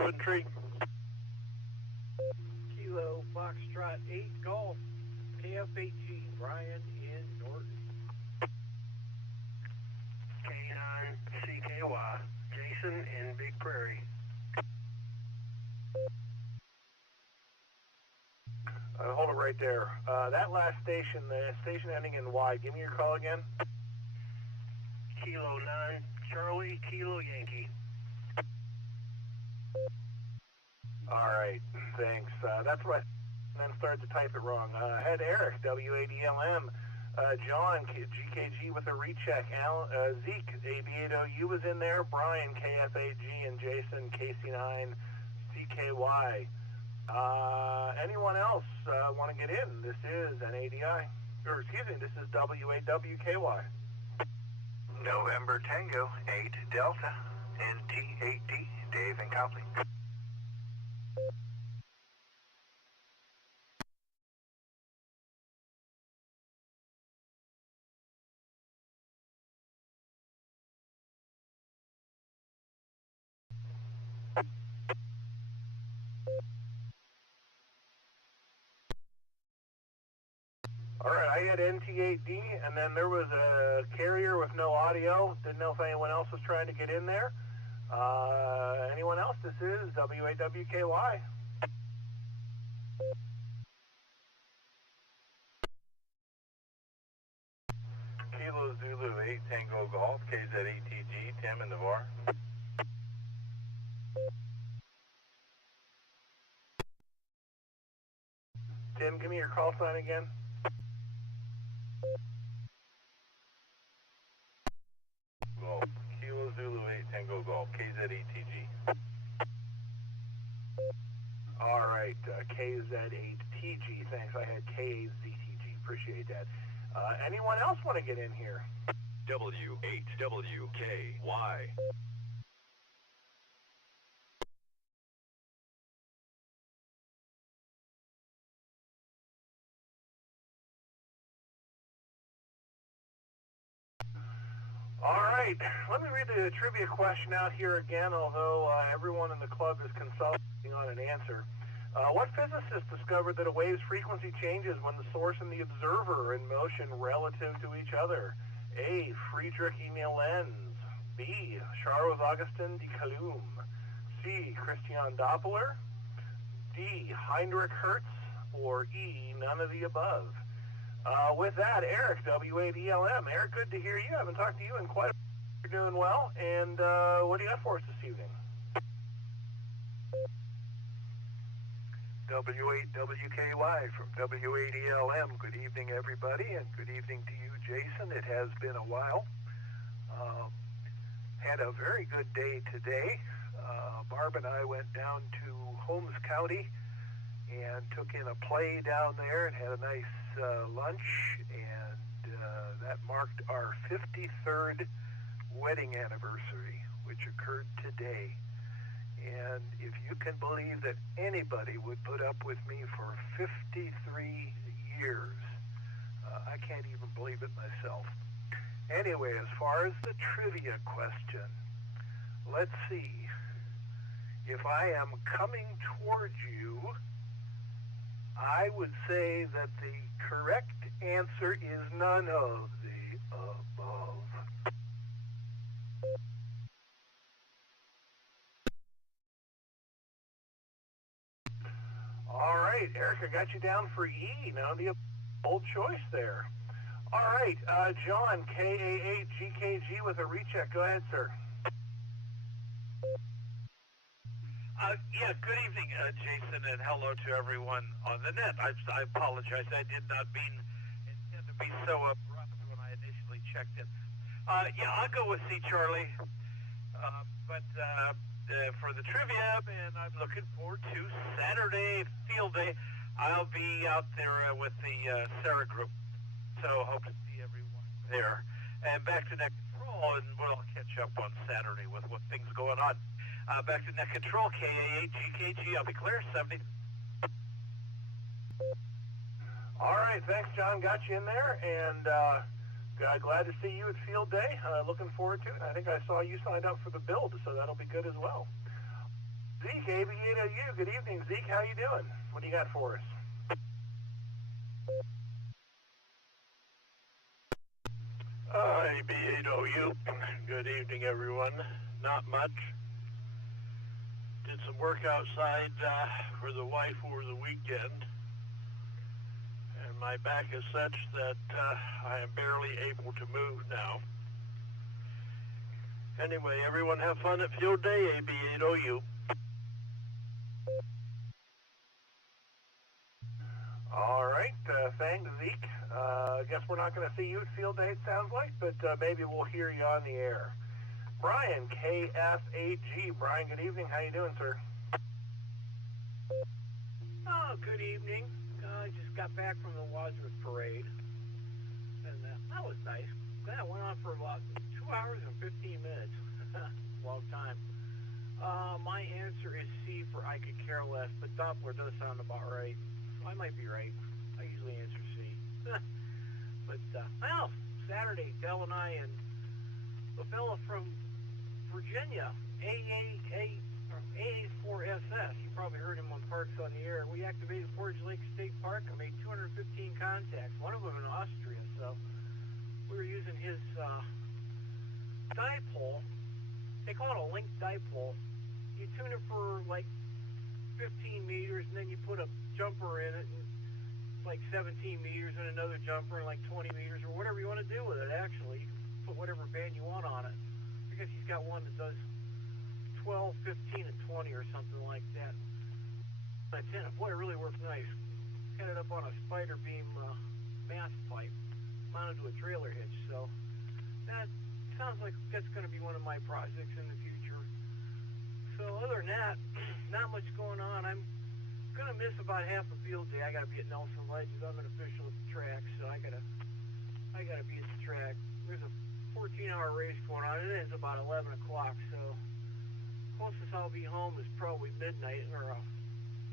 Foottree. Kilo Foxtrot 8 Golf, KF8G, Brian in Norton. K9CKY, Jason in Big Prairie. Hold it right there. That last station, the station ending in Y, give me your call again. Kilo 9, Charlie, Kilo Yankee. All right, thanks. That's what I then started to type it wrong. Had Eric, W8ELM. John, GKG with a recheck. Zeke, AB8OU was in there. Brian, KF8G, and Jason, KC9CKY. Anyone else want to get in? This is an ADI, or excuse me, this is W8WKY. November Tango 8 Delta, NT8D, Dave and Copley. All right, I had NT8D, and then there was a carrier with no audio. Didn't know if anyone else was trying to get in there. Anyone else? This is W8WKY. Kilo Zulu 8 Tango Golf, KZ8TG, Tim in Navarre. Tim, give me your call sign again. Golf, Kilo Zulu 8 Tango Golf, KZ8TG. All right, KZ8TG. Thanks. I had KAZTG. Appreciate that. Anyone else want to get in here? W8WKY. All right, let me read the trivia question out here again, although everyone in the club is consulting on an answer. What physicist discovered that a wave's frequency changes when the source and the observer are in motion relative to each other? A. Friedrich Emil Lenz. B. Charles Augustin de Coulomb. C. Christian Doppler. D. Heinrich Hertz. or E, none of the above. With that, Eric, W8ELM. Eric, good to hear you. I haven't talked to you in quite a while. You're doing well. And what do you got for us this evening? W8WKY from W8ELM. Good evening, everybody, and good evening to you, Jason. It has been a while. Had a very good day today. Barb and I went down to Holmes County and took in a play down there and had a nice lunch, and that marked our 53rd wedding anniversary, which occurred today. And if you can believe that anybody would put up with me for 53 years, I can't even believe it myself. Anyway, as far as the trivia question, let's see. If I am coming towards you, I would say that the correct answer is none of the above. All right, Eric, I got you down for E. Now the bold choice there. All right, John, KA8GKG with a recheck. Go ahead, sir. Yeah, good evening, Jason, and hello to everyone on the net. I apologize. I did not mean to be so abrupt when I initially checked in. Yeah, I'll go with C, Charlie. But for the trivia, and I'm looking forward to Saturday field day. I'll be out there with the Sarah group, so hope to see everyone there. And back to net control, and we'll catch up on Saturday with what things going on. Back to net control, KA8GKG. I'll be clear, 70. All right, thanks, John. Got you in there, and glad to see you at field day. Looking forward to it. I think I saw you signed up for the build, so that'll be good as well. Zeke, AB8OU. Good evening, Zeke. How you doing? What do you got for us? AB8OU. Good evening, everyone. Not much. Did some work outside for the wife over the weekend, and my back is such that I am barely able to move now. Anyway, everyone have fun at field day, AB8OU. All right, thanks, Zeke. I guess we're not going to see you at field day, it sounds like, but maybe we'll hear you on the air. Brian, KF8G. Brian, good evening. How you doing, sir? Oh, good evening. I just got back from the Wadsworth Parade, and that was nice. That went on for about 2 hours and 15 minutes. Long time. My answer is C for I could care less, but Doppler does sound about right. So I might be right. I usually answer C. But, well, Saturday, Del and I and the fella from Virginia, AA4SS, you probably heard him on Parks on the Air. We activated Forge Lake State Park and made 215 contacts, one of them in Austria. So we were using his dipole. They call it a linked dipole. You tune it for like 15 meters, and then you put a jumper in it, and it's like 17 meters, and another jumper, and like 20 meters, or whatever you want to do with it, actually. You can put whatever band you want on it. I guess he's got one that does 12, 15, and 20 or something like that. That's in it. Boy, it really works nice. Had it up on a spider beam mast pipe mounted to a trailer hitch, so that sounds like that's going to be one of my projects in the future. So other than that, not much going on. I'm going to miss about half a field day. I got to be at Nelson Ledges. I'm an official at the track, so I got to be at the track. There's a 14-hour race going on. It ends about 11 o'clock, so closest I'll be home is probably midnight, or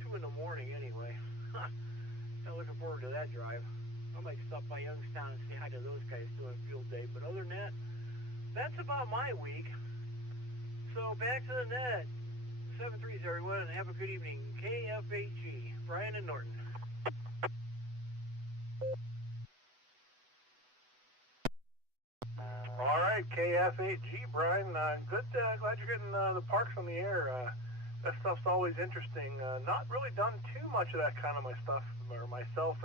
2 in the morning anyway. I'm looking forward to that drive. I might stop by Youngstown and say hi to those guys doing field day. But other than that, that's about my week. So back to the net. 7-3s, everyone, and have a good evening. KFAG, Brian and Norton. All right, KF8G, Brian. Good. Glad you're getting the Parks on the Air that stuff's always interesting. Not really done too much of that kind of myself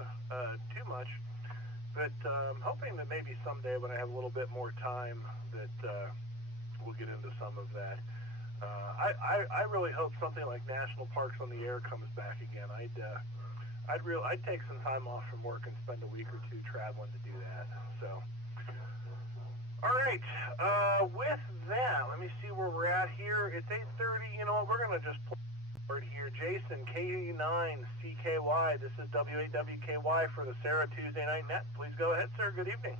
too much, but I'm hoping that maybe someday when I have a little bit more time that we'll get into some of that. I really hope something like National Parks on the Air comes back again. I'd take some time off from work and spend a week or two traveling to do that. So, all right. With that, let me see where we're at here. It's 8:30. You know what? We're gonna just play here. Jason, K9CKY. This is WAWKY for the Sarah Tuesday Night Net. Please go ahead, sir. Good evening.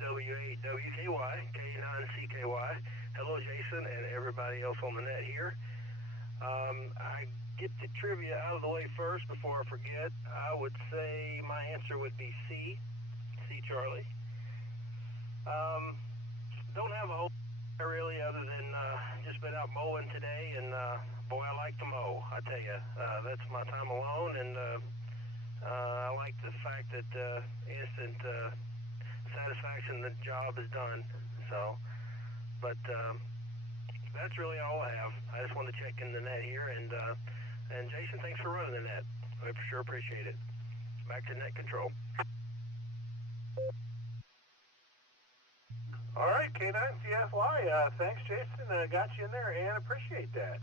WAWKY, K9CKY. Hello, Jason, and everybody else on the net here. I get the trivia out of the way first before I forget. I would say my answer would be C Charlie. Don't have a whole lot really other than just been out mowing today, and boy, I like to mow. I tell you, that's my time alone, and I like the fact that instant satisfaction the job is done. So, but that's really all I have. I just want to check in the net here, and Jason, thanks for running the net. I sure appreciate it. Back to net control. All right, K9CFY. Thanks, Jason. Got you in there, and appreciate that.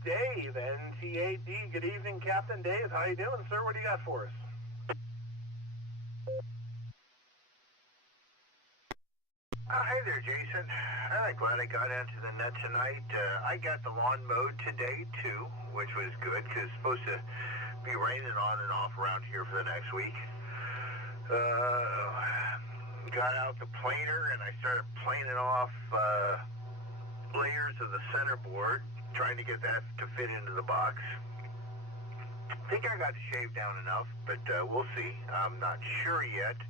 Dave, NTAD. Good evening, Captain Dave. How you doing, sir? What do you got for us? Hey there, Jason. I'm glad I got into the net tonight. I got the lawn mowed today, too, which was good, because it's supposed to be raining on and off around here for the next week. Got out the planer, and I started planing off layers of the center board, trying to get that to fit into the box. I think I got to shave down enough, but we'll see. I'm not sure yet.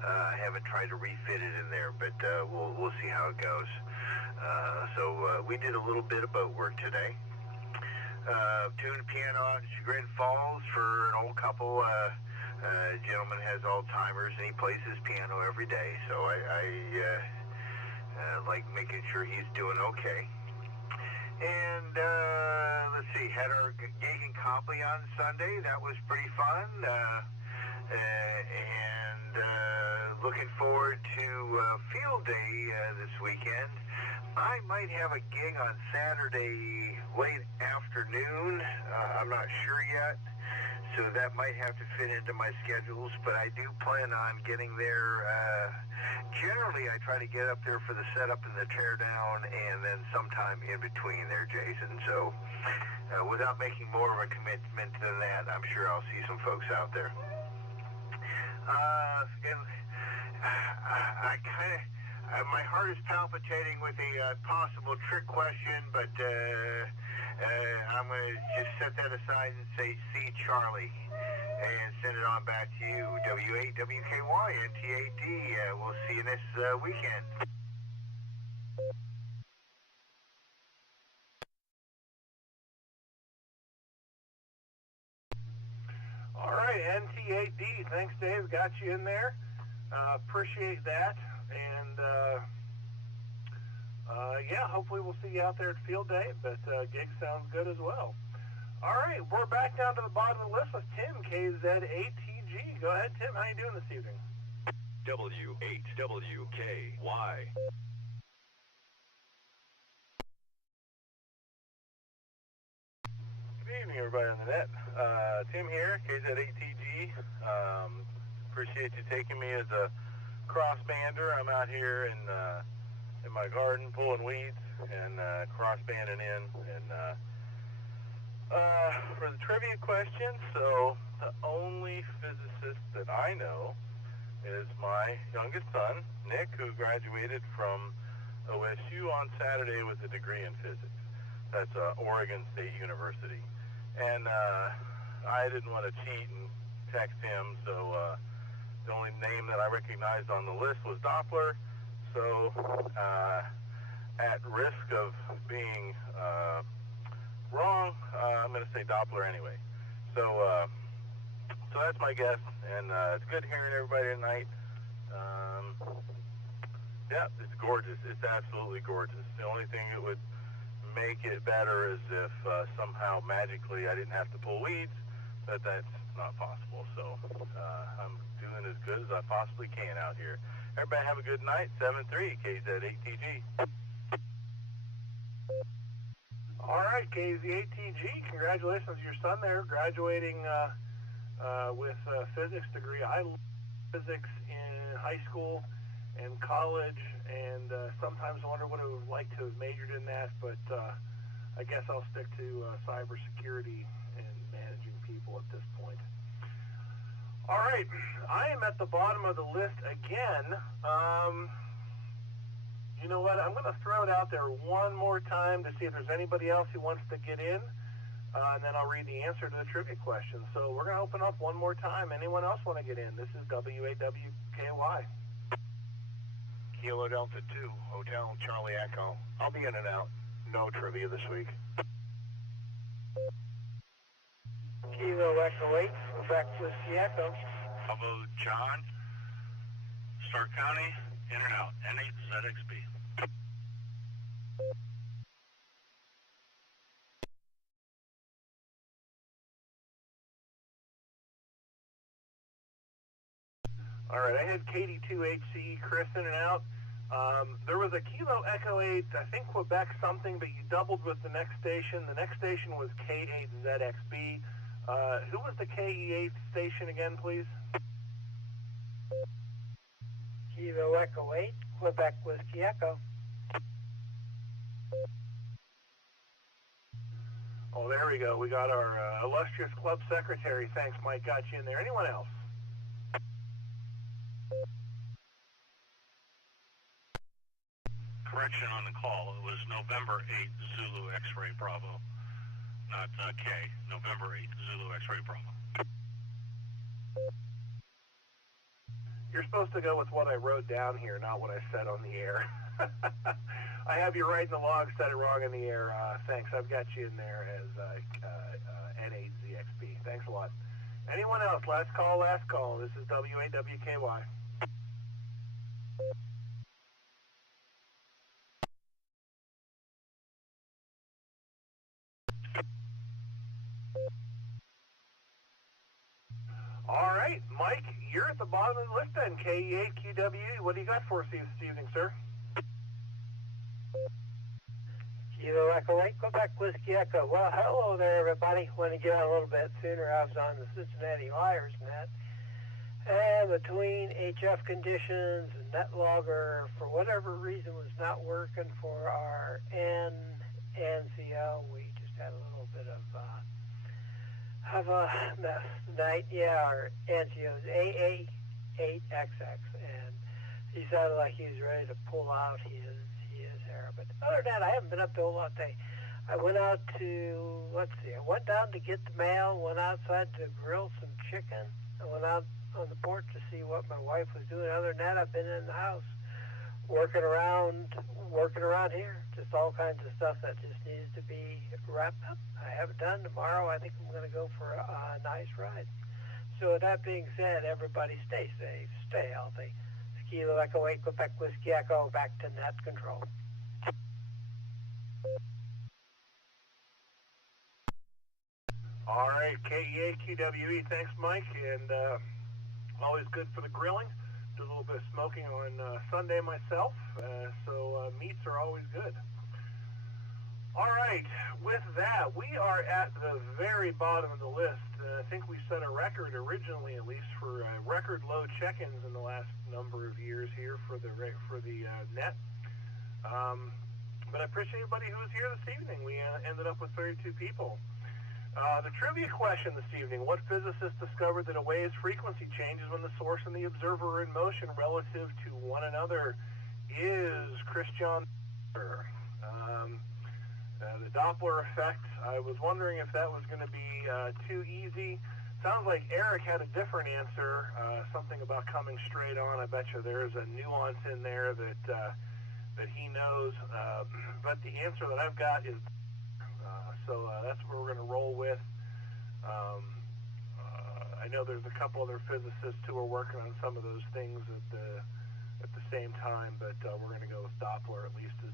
I haven't tried to refit it in there, but we'll see how it goes. So we did a little bit of boat work today. Tuned piano out in Chagrin Falls for an old couple. Gentleman has Alzheimer's, and he plays his piano every day, so I like making sure he's doing okay. And let's see, had our gig in Copley on Sunday. That was pretty fun. And looking forward to field day this weekend. I might have a gig on Saturday late afternoon. I'm not sure yet, so that might have to fit into my schedules, but I do plan on getting there. Generally, I try to get up there for the setup and the teardown, and then sometime in between there, Jason. So without making more of a commitment than that, I'm sure I'll see some folks out there. And I kind of, my heart is palpitating with a possible trick question, but I'm going to just set that aside and say C Charlie and send it on back to you. WAWKY, NTAD. We'll see you this weekend. All right, NTAD. Thanks, Dave. Got you in there. Appreciate that. And, yeah, hopefully we'll see you out there at field day, but gig sounds good as well. All right, we're back down to the bottom of the list with Tim, KZATG. Go ahead, Tim. How you doing this evening? W8WKY. Good evening, everybody on the net. Tim here, KZATG. Appreciate you taking me as a cross-bander. I'm out here in my garden pulling weeds and cross-banding in. And for the trivia question, so the only physicist that I know is my youngest son, Nick, who graduated from OSU on Saturday with a degree in physics. That's Oregon State University. And I didn't want to cheat and text him, so the only name that I recognized on the list was Doppler. So at risk of being wrong, I'm going to say Doppler anyway. So that's my guess, and it's good hearing everybody tonight. Yeah, it's gorgeous. It's absolutely gorgeous. The only thing that would make it better is if somehow magically I didn't have to pull weeds, but that's not possible. So I'm doing as good as I possibly can out here. Everybody have a good night. 7-3 KZ8TG. All right, KZ8TG, congratulations to your son there, graduating with a physics degree. I love physics in high school and college, and sometimes wonder what it would like to have majored in that, but I guess I'll stick to cybersecurity and managing people at this point. All right, I am at the bottom of the list again. You know what, I'm going to throw it out there one more time to see if there's anybody else who wants to get in, and then I'll read the answer to the trivia question. So we're going to open up one more time. Anyone else want to get in? This is WAWKY. Kilo Delta 2, Hotel Charlie Echo. I'll be in and out. No trivia this week. Kilo Echo 8, Quebec Whiskey Echo. Bravo John, Stark County, in and out, N8ZXB. All right, I had KD2HCE, Chris, in and out. There was a Kilo Echo 8, I think Quebec something, but you doubled with the next station. The next station was K8ZXB. Who was the KE8 station again, please? Kilo Echo 8, Quebec Whiskey Echo. Oh, there we go. We got our illustrious club secretary. Thanks, Mike. Got you in there. Anyone else? Correction on the call. It was November 8th, Zulu X-Ray Bravo. Not K. November 8th, Zulu X-Ray Bravo. You're supposed to go with what I wrote down here, not what I said on the air. I have you right in the log, said it wrong in the air. Thanks. I've got you in there as N8ZXB. Thanks a lot. Anyone else? Last call, last call. This is WAWKY. All right, Mike, you're at the bottom of the list then. KE8QWE. What do you got for us this evening, sir? Kilo Echo 8, Quebec Whiskey Echo. Well, hello there, everybody. Want to get on a little bit sooner. I was on the Cincinnati Liars net. And between HF conditions and NetLogger, for whatever reason, was not working for our NCO. We just had a little bit of a mess tonight. Yeah, our NCO's AA8XX, and he sounded like he was ready to pull out his hair. But other than that, I haven't been up to a lot today. I went out to, I went down to get the mail, went outside to grill some chicken. I went out on the porch to see what my wife was doing. Other than that, I've been in the house working around here. Just all kinds of stuff that just needs to be wrapped up. I have it done. Tomorrow I think I'm going to go for a nice ride. So with that being said, everybody stay safe, stay healthy. Kilo Echo 8, Quebec Whiskey Echo, back to net control. All right, KE8QWE, thanks, Mike, and always good for the grilling. Do a little bit of smoking on Sunday myself, so meats are always good. All right, with that, we are at the very bottom of the list. I think we set a record originally, at least, for record low check-ins in the last number of years here for the net. But I appreciate everybody who was here this evening. We ended up with 32 people. The trivia question this evening: what physicist discovered that a wave's frequency changes when the source and the observer are in motion relative to one another? Is Christian the Doppler effect? I was wondering if that was going to be too easy. Sounds like Eric had a different answer, something about coming straight on. I bet you there's a nuance in there that he knows. But the answer that I've got is so that's what we're going to roll with. I know there's a couple other physicists who are working on some of those things at the same time, but we're going to go with Doppler at least as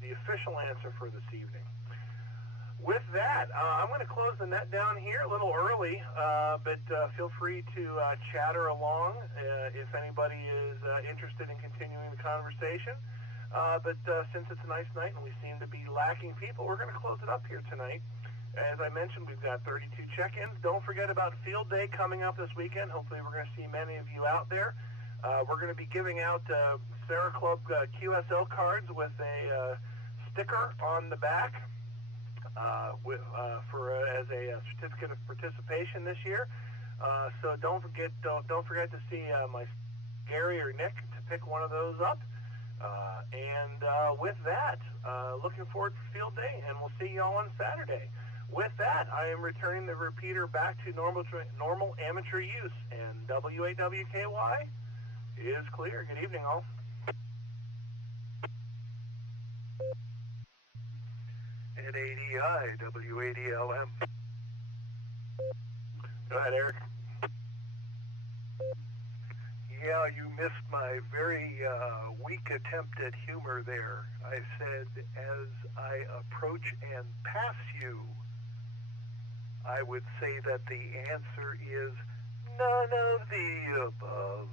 the official answer for this evening. With that, I'm going to close the net down here a little early, but feel free to chatter along if anybody is interested in continuing the conversation. But since it's a nice night and we seem to be lacking people, we're going to close it up here tonight. As I mentioned, we've got 32 check-ins. Don't forget about Field Day coming up this weekend. Hopefully we're going to see many of you out there. We're going to be giving out Sarah Club QSL cards with a sticker on the back as a certificate of participation this year. So don't forget to see my Gary or Nick to pick one of those up. And with that, looking forward to Field Day, and we'll see you all on Saturday. With that, I am returning the repeater back to normal amateur use, and WAWKY is clear. Good evening, all. NADI, WADLM. Go ahead, Eric. Yeah, you missed my very weak attempt at humor there. I said, as I approach and pass you, I would say that the answer is none of the above.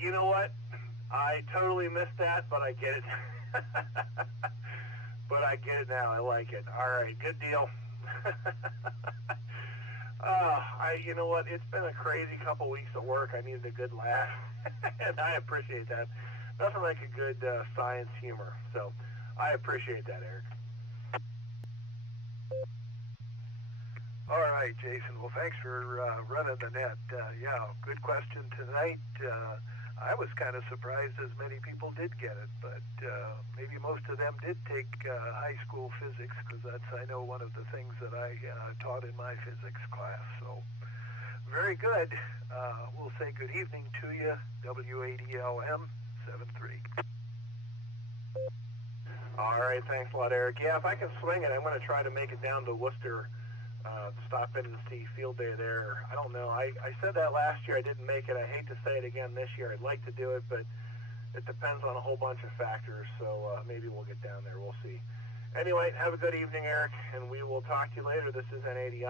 You know what? I totally missed that, but I get it. But I get it now. I like it. All right, good deal. You know what? It's been a crazy couple weeks at work. I needed a good laugh, and I appreciate that. Nothing like a good science humor. So I appreciate that, Eric. All right, Jason. Well, thanks for running the net. Yeah, good question tonight. I was kind of surprised as many people did get it, but maybe most of them did take high school physics, because that's, I know, one of the things that I taught in my physics class. So very good. We'll say good evening to you, WADLM 73. All right, thanks a lot, Eric. Yeah, if I can swing it, I'm going to try to make it down to Worcester, stop in and see Field Day there. I don't know. I said that last year. I didn't make it. I hate to say it again this year. I'd like to do it, but it depends on a whole bunch of factors, so maybe we'll get down there. We'll see. Anyway, have a good evening, Eric, and we will talk to you later. This is NADI.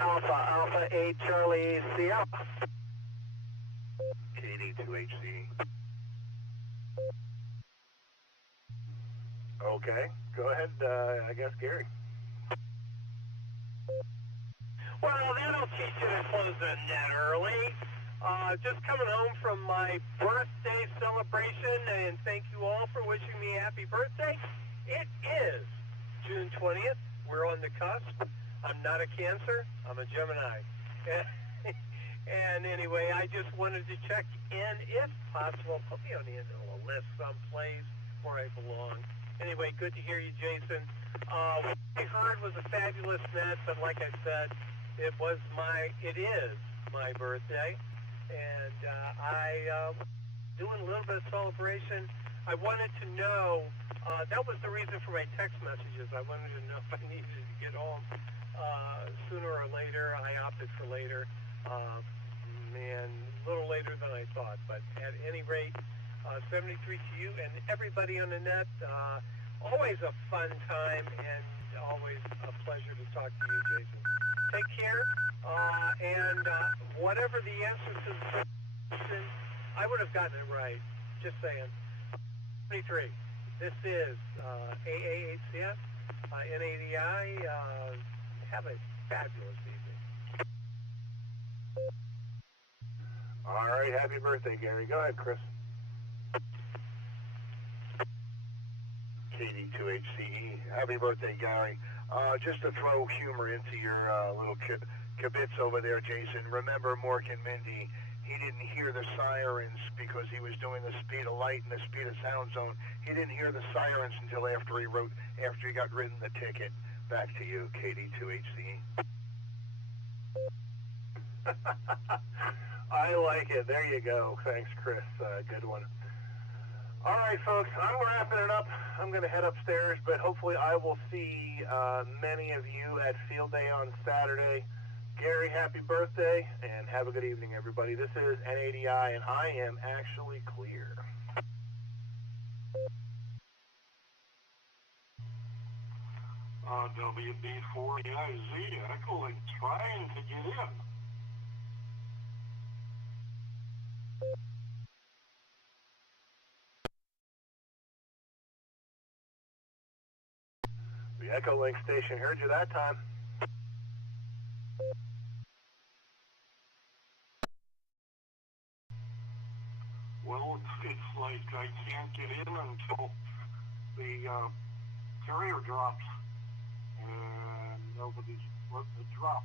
Alpha 8 Charlie CL. KD2HC. Okay, go ahead, I guess, Gary. Well, that'll teach you to close the net early. Just coming home from my birthday celebration, and thank you all for wishing me a happy birthday. It is June 20th. We're on the cusp. I'm not a Cancer. I'm a Gemini. And anyway, I just wanted to check in, if possible, put me on the end of a list someplace where I belong. Anyway, good to hear you, Jason. What I heard was a fabulous net, but like I said, it is my birthday, and I doing a little bit of celebration. I wanted to know, that was the reason for my text messages. I wanted to know if I needed to get home sooner or later. I opted for later, and a little later than I thought, but at any rate, 73 to you and everybody on the net. Always a fun time, and always a pleasure to talk to you, Jason. Take care, and whatever the answer to the question, I would have gotten it right. Just saying. 23. This is AAHCS, NADI. Have a fabulous evening. All right, happy birthday, Gary. Go ahead, Chris. KD2HCE. Happy birthday, Gary. Just to throw humor into your little kibitz over there, Jason, remember Mork and Mindy, he didn't hear the sirens because he was doing the speed of light and the speed of sound zone. He didn't hear the sirens until after he got written the ticket. Back to you, KD2HCE. I like it. There you go. Thanks, Chris. Good one. All right, folks, I'm wrapping it up. I'm going to head upstairs, but hopefully I will see many of you at Field Day on Saturday. Gary, happy birthday, and have a good evening, everybody. This is N80I, and I am actually clear. WB4EIZ, Echo trying to get in. The Echo Link station heard you that time. Well, it's like I can't get in until the carrier drops, and nobody's letting it drop.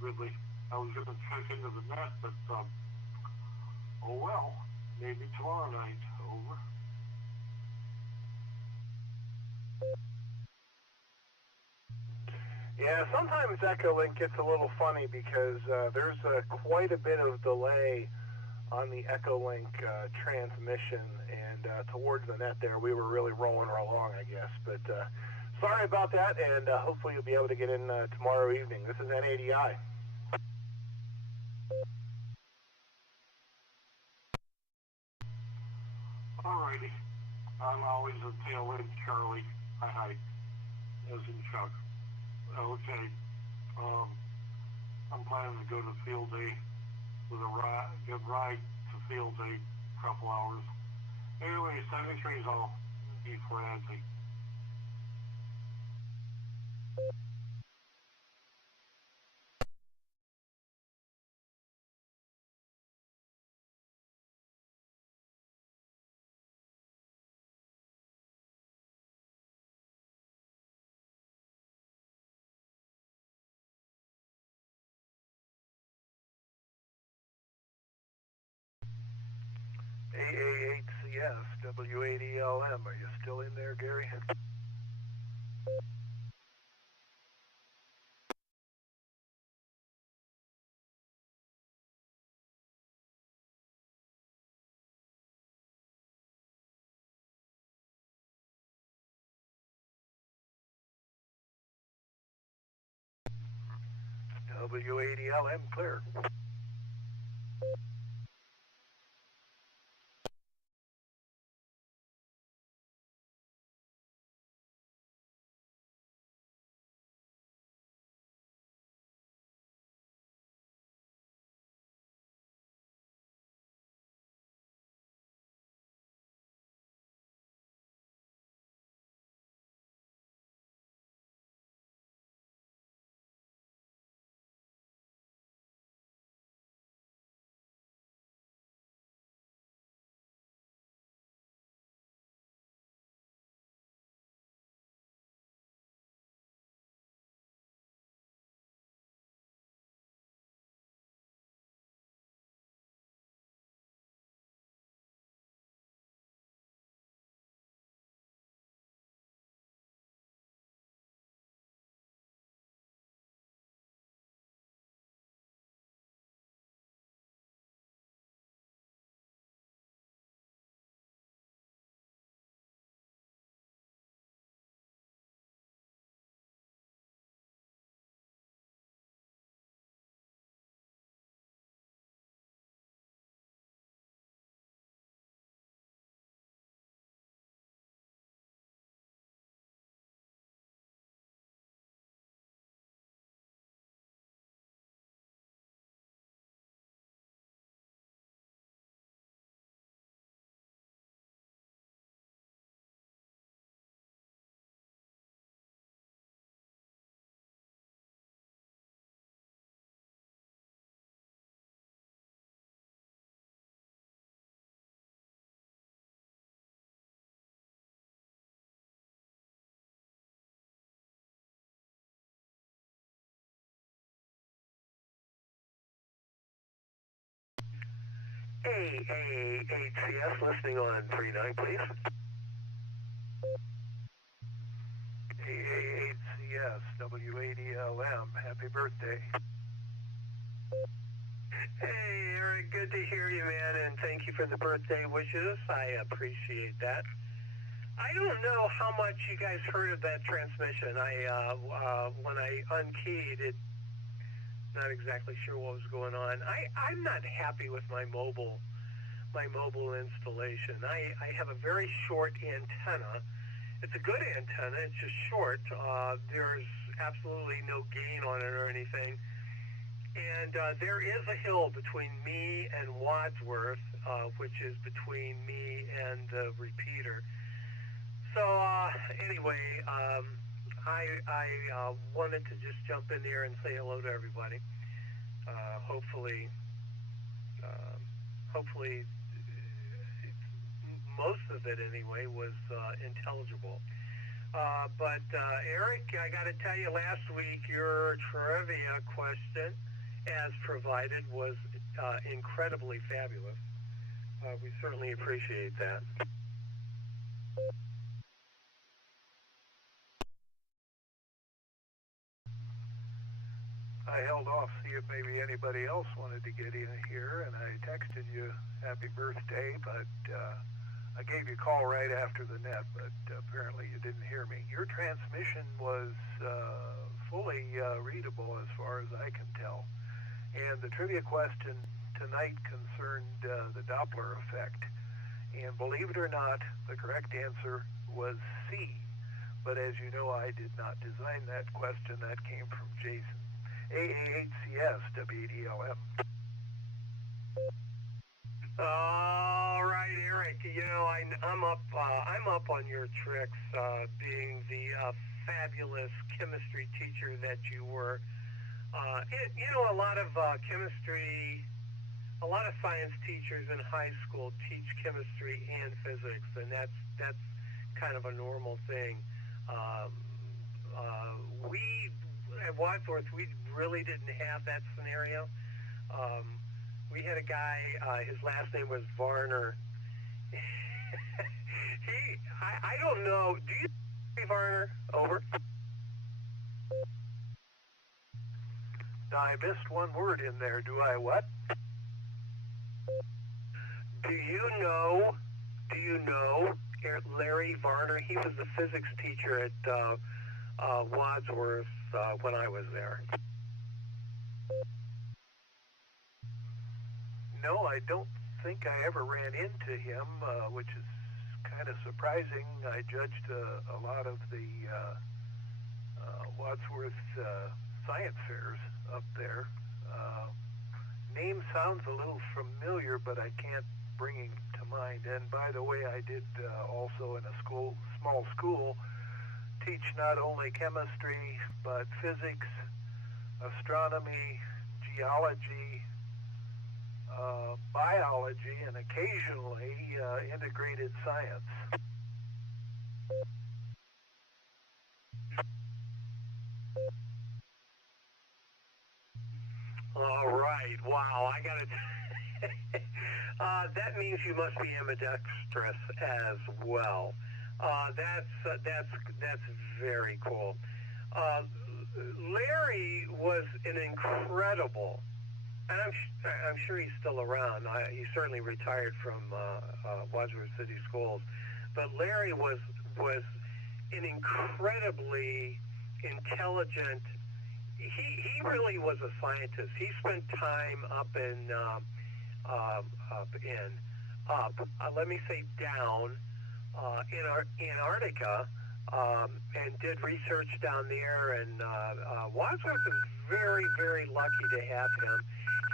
Really, I was going to check into the net, but oh well, maybe tomorrow night. Over. Yeah, sometimes Echo Link gets a little funny because there's quite a bit of delay on the Echo Link transmission, and towards the net there, we were really rolling along, I guess. But sorry about that, and hopefully you'll be able to get in tomorrow evening. This is N80I. Alrighty. I'm always a tail end, Charlie. Hi. As in Chuck. Okay. I'm planning to go to Field Day with a good ride to Field Day, a couple hours. Anyway, 73's all be frantic. AA8CS, W80LM. Are you still in there, Gary? W80LM clear. AA8CS, listening on 39, please. AA8CS, W80LM, happy birthday. Hey, Eric, good to hear you, man, and thank you for the birthday wishes. I appreciate that. I don't know how much you guys heard of that transmission. When I unkeyed it, not exactly sure what was going on. I'm not happy with my mobile installation. I have a very short antenna. It's a good antenna. It's just short. There's absolutely no gain on it or anything. And there is a hill between me and Wadsworth, which is between me and the repeater. So anyway, I wanted to just jump in there and say hello to everybody. Hopefully, most of it anyway was intelligible. But Eric, I got to tell you, last week your trivia question, as provided, was incredibly fabulous. We certainly appreciate that. I held off to see if maybe anybody else wanted to get in here, and I texted you happy birthday, but I gave you a call right after the net, but apparently you didn't hear me. Your transmission was fully readable as far as I can tell. And the trivia question tonight concerned the Doppler effect. And believe it or not, the correct answer was C. But as you know, I did not design that question. That came from Jason. AAHCS, WDLM. All right, Eric. You know, I'm up on your tricks, being the fabulous chemistry teacher that you were. You know, a lot of science teachers in high school teach chemistry and physics, and that's kind of a normal thing. We at Wadsworth, we really didn't have that scenario. We had a guy, his last name was Varner. I don't know, do you know Varner? Over. I missed one word in there. Do I what? Do you know Larry Varner? He was the physics teacher at Wadsworth when I was there. No, I don't think I ever ran into him, which is kind of surprising. I judged a lot of the Wadsworth science fairs up there. Name sounds a little familiar, but I can't bring him to mind. And by the way, I did also in a small school, teach not only chemistry, but physics, astronomy, geology, biology, and occasionally integrated science. All right. Wow. I got it. That means you must be ambidextrous as well. That's very cool. Larry was an incredible, and I'm sure he's still around. He certainly retired from Wadsworth City Schools, but Larry was an incredibly intelligent. He really was a scientist. He spent time up in let me say down in Antarctica, and did research down there. And Wadsworth was very, very lucky to have him.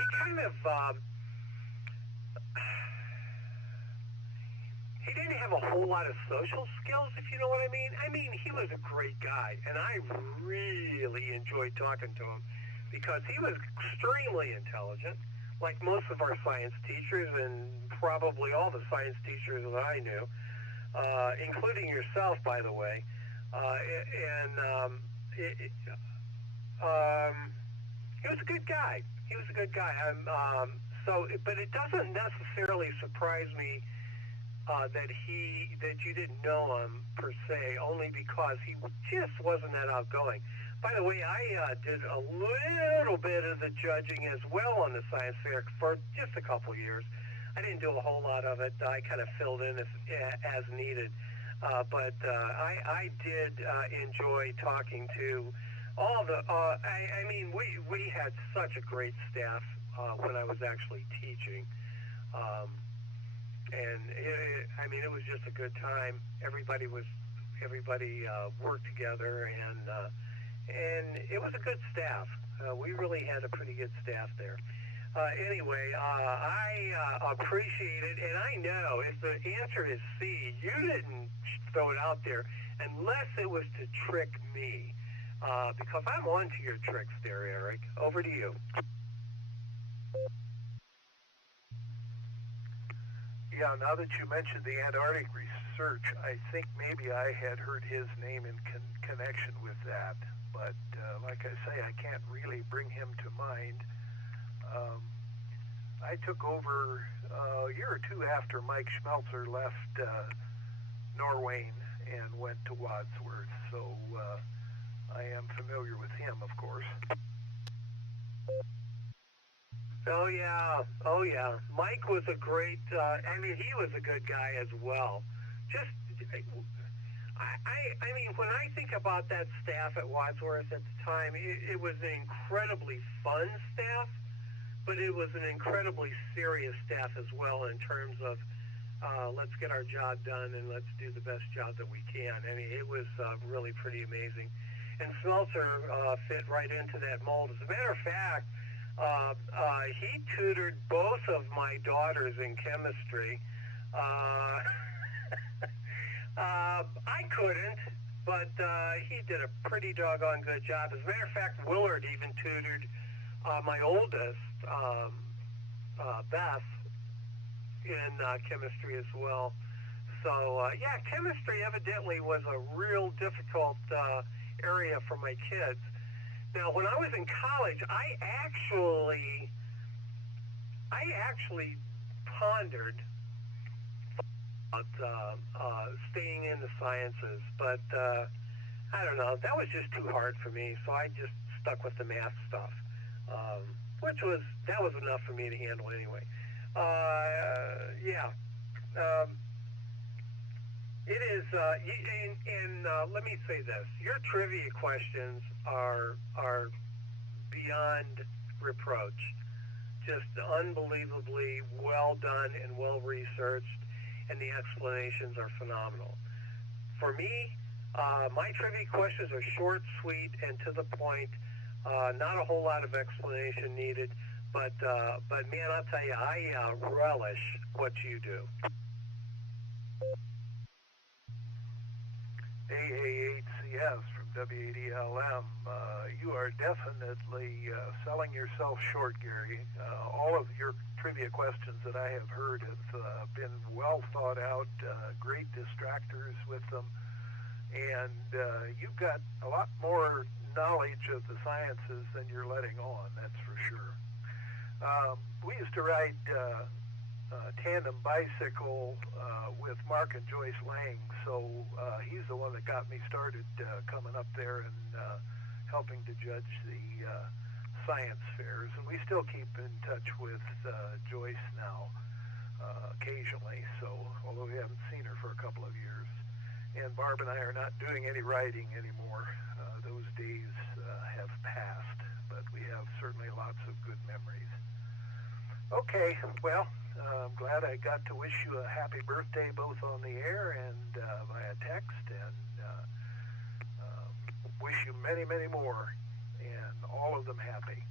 He kind of he didn't have a whole lot of social skills, if you know what I mean. I mean, he was a great guy, and I really enjoyed talking to him because he was extremely intelligent, like most of our science teachers and probably all the science teachers that I knew, including yourself, by the way. He was a good guy. He was a good guy. But it doesn't necessarily surprise me that you didn't know him per se, only because he just wasn't that outgoing. By the way, I did a little bit of the judging as well on the science fair for just a couple years. I didn't do a whole lot of it. I kind of filled in as needed. But I did enjoy talking to all the, I mean, we had such a great staff when I was actually teaching. And it was just a good time. Everybody worked together, and it was a good staff. We really had a pretty good staff there. Anyway, I appreciate it, and I know if the answer is C, you didn't throw it out there unless it was to trick me, because I'm on to your tricks there, Eric. Over to you. Yeah, now that you mentioned the Antarctic research, I think maybe I had heard his name in connection with that, but like I say, I can't really bring him to mind. I took over a year or two after Mike Schmelzer left Norway and went to Wadsworth, so I am familiar with him, of course. Oh yeah. Mike was a great, he was a good guy as well. I mean, when I think about that staff at Wadsworth at the time, it was an incredibly fun staff, but it was an incredibly serious staff as well in terms of let's get our job done and let's do the best job that we can. I mean, it was really pretty amazing. And Schmelzer fit right into that mold. As a matter of fact, he tutored both of my daughters in chemistry. I couldn't, but he did a pretty doggone good job. As a matter of fact, Willard even tutored my oldest, Beth, in chemistry as well. So, yeah, chemistry evidently was a real difficult area for my kids. Now, when I was in college, I actually pondered about staying in the sciences, but I don't know, that was just too hard for me, so I just stuck with the math stuff, that was enough for me to handle anyway. It is, and let me say this, your trivia questions are beyond reproach. Just unbelievably well done and well researched, and the explanations are phenomenal. For me, my trivia questions are short, sweet, and to the point. Not a whole lot of explanation needed, but man, I'll tell you, I relish what you do. AA8CS from WADLM. You are definitely selling yourself short, Gary. All of your trivia questions that I have heard have been well thought out, great distractors with them, and you've got a lot more knowledge of the sciences than you're letting on, that's for sure. We used to ride tandem bicycle with Mark and Joyce Lang, so he's the one that got me started coming up there and helping to judge the science fairs, and we still keep in touch with Joyce now occasionally, so although we haven't seen her for a couple of years. And Barb and I are not doing any riding anymore. Those days have passed, but we have certainly lots of good memories. Okay, well, I'm glad I got to wish you a happy birthday both on the air and via text, and wish you many, many more, and all of them happy.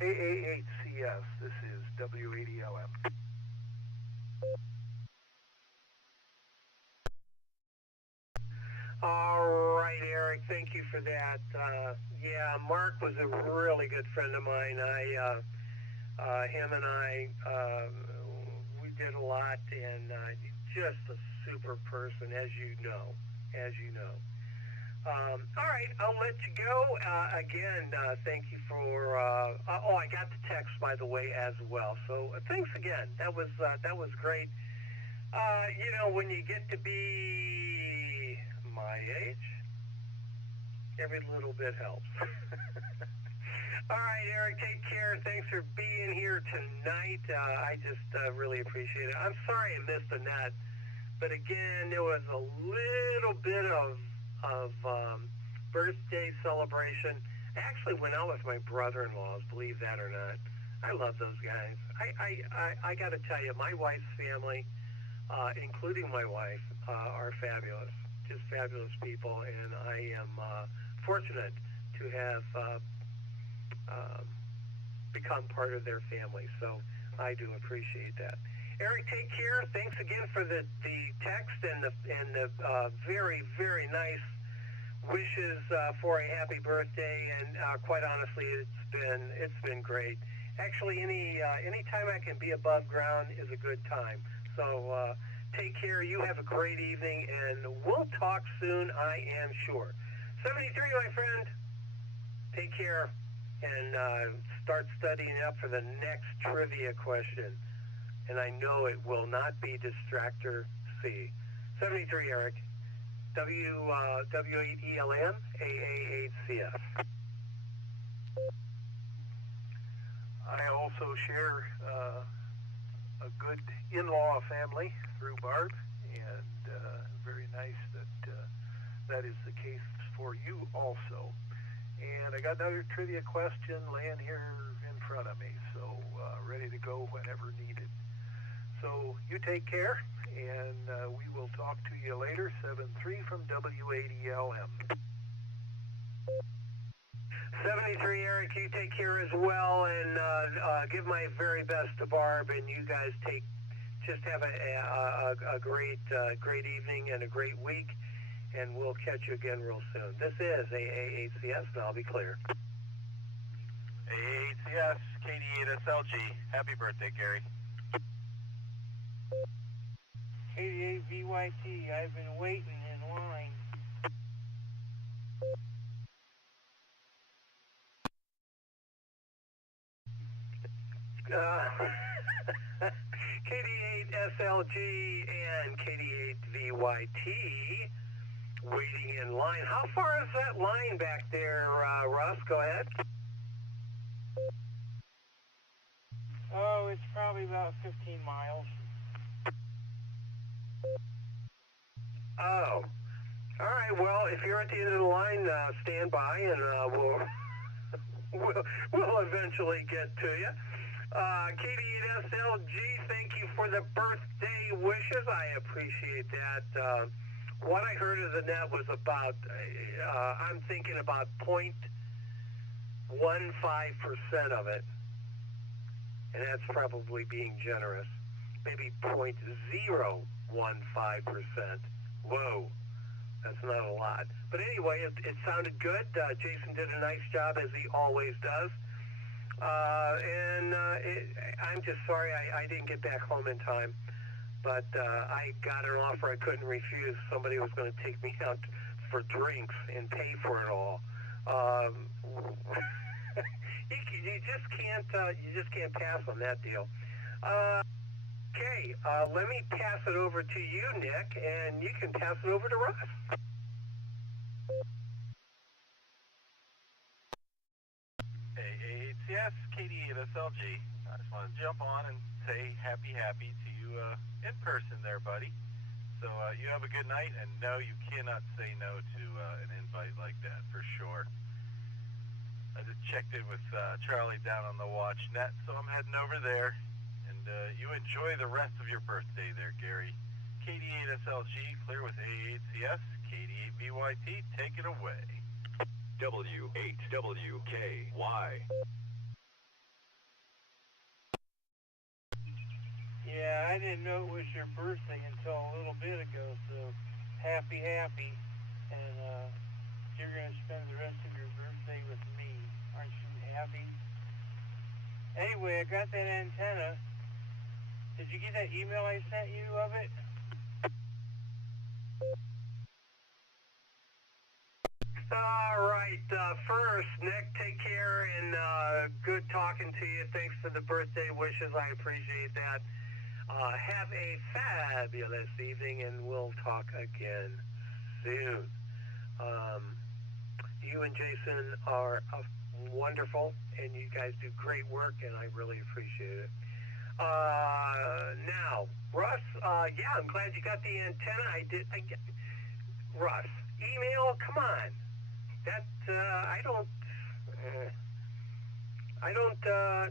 AA8CS, this is WADLM. All right, Eric, thank you for that. Yeah, Mark was a really good friend of mine. Him and I, we did a lot, and just a super person, as you know. All right, I'll let you go. Again, thank you for, I got the text, by the way, as well. So thanks again. That was great. You know, when you get to be my age, Every little bit helps. All right, Eric, take care. Thanks for being here tonight. I just really appreciate it. I'm sorry I missed the net, but again, there was a little bit of birthday celebration. I actually went out with my brother-in-laws, believe that or not. I love those guys. I got to tell you, my wife's family, including my wife, are fabulous, just fabulous people, and I am fortunate to have become part of their family, so I do appreciate that. Eric, take care. Thanks again for the text and the very, very nice wishes for a happy birthday, and quite honestly, it's been great. Actually, any time I can be above ground is a good time. So take care. You have a great evening, and we'll talk soon, I am sure. 73, my friend. Take care, and start studying up for the next trivia question. And I know it will not be Distractor C. 73, Eric. W8ELM, AA8CF. I also share a good in-law family through Barb, and very nice that is the case for you also. And I got another trivia question laying here in front of me, so ready to go whenever needed. So you take care, and we will talk to you later. 7-3 from W8ELM. 73, Eric, you take care as well, and give my very best to Barb, and you guys just have a great evening and a great week, and we'll catch you again real soon. This is AA8CS, and I'll be clear. AA8CS, KD8SLG. Happy birthday, Gary. KD8VYT, I've been waiting in line. KD8SLG and KD8VYT waiting in line. How far is that line back there, Russ? Go ahead. Oh, it's probably about 15 miles. Oh. All right, well, if you're at the end of the line, stand by, and we'll eventually get to you. KD8SLG, thank you for the birthday wishes. I appreciate that. What I heard of the net was about, I'm thinking about 0.15% of it, and that's probably being generous. Maybe 0.015%. Whoa, that's not a lot. But anyway, it sounded good. Jason did a nice job, as he always does. I'm just sorry I didn't get back home in time, but I got an offer I couldn't refuse. Somebody was going to take me out for drinks and pay for it all. You just can't pass on that deal. Okay, let me pass it over to you, Nick, and you can pass it over to Russ. AATS, KD8SLG. I just want to jump on and say happy to you in person there, buddy. So you have a good night, and no, you cannot say no to an invite like that, for sure. I just checked in with Charlie down on the watch net, so I'm heading over there. And you enjoy the rest of your birthday there, Gary. KD8SLG, clear with AA8CS. KD8BYT, take it away. W8WKY. Yeah, I didn't know it was your birthday until a little bit ago, so happy. And you're going to spend the rest of your birthday with me. Aren't you happy? Anyway, I got that antenna. Did you get that email I sent you of it? All right, first, Nick, take care, and good talking to you. Thanks for the birthday wishes. I appreciate that. Have a fabulous evening, and we'll talk again soon. you and Jason are wonderful, and you guys do great work, and I really appreciate it. Now, Russ, yeah, I'm glad you got the antenna. Russ, email, come on.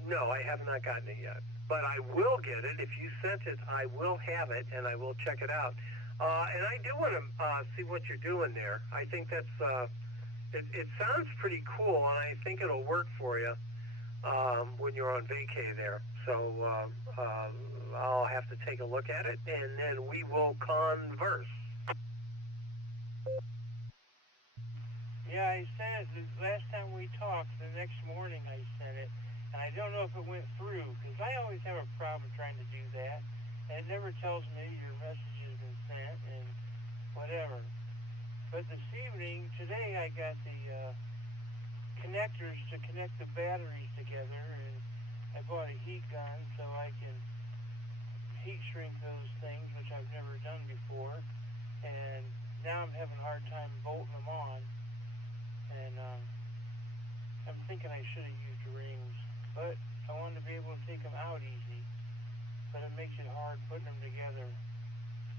No, I have not gotten it yet. But I will get it. If you sent it, I will have it, and I will check it out. And I do want to see what you're doing there. I think that's, it sounds pretty cool, and I think it'll work for you when you're on vacay there. So I'll have to take a look at it, and then we will converse. Yeah, I sent it the last time we talked. The next morning I sent it, and I don't know if it went through, because I always have a problem trying to do that, and it never tells me your message has been sent and whatever. But this evening, today, I got the connectors to connect the batteries together, and I bought a heat gun so I can heat shrink those things, which I've never done before, and now I'm having a hard time bolting them on. And I'm thinking I should have used rings, but I wanted to be able to take them out easy, but it makes it hard putting them together.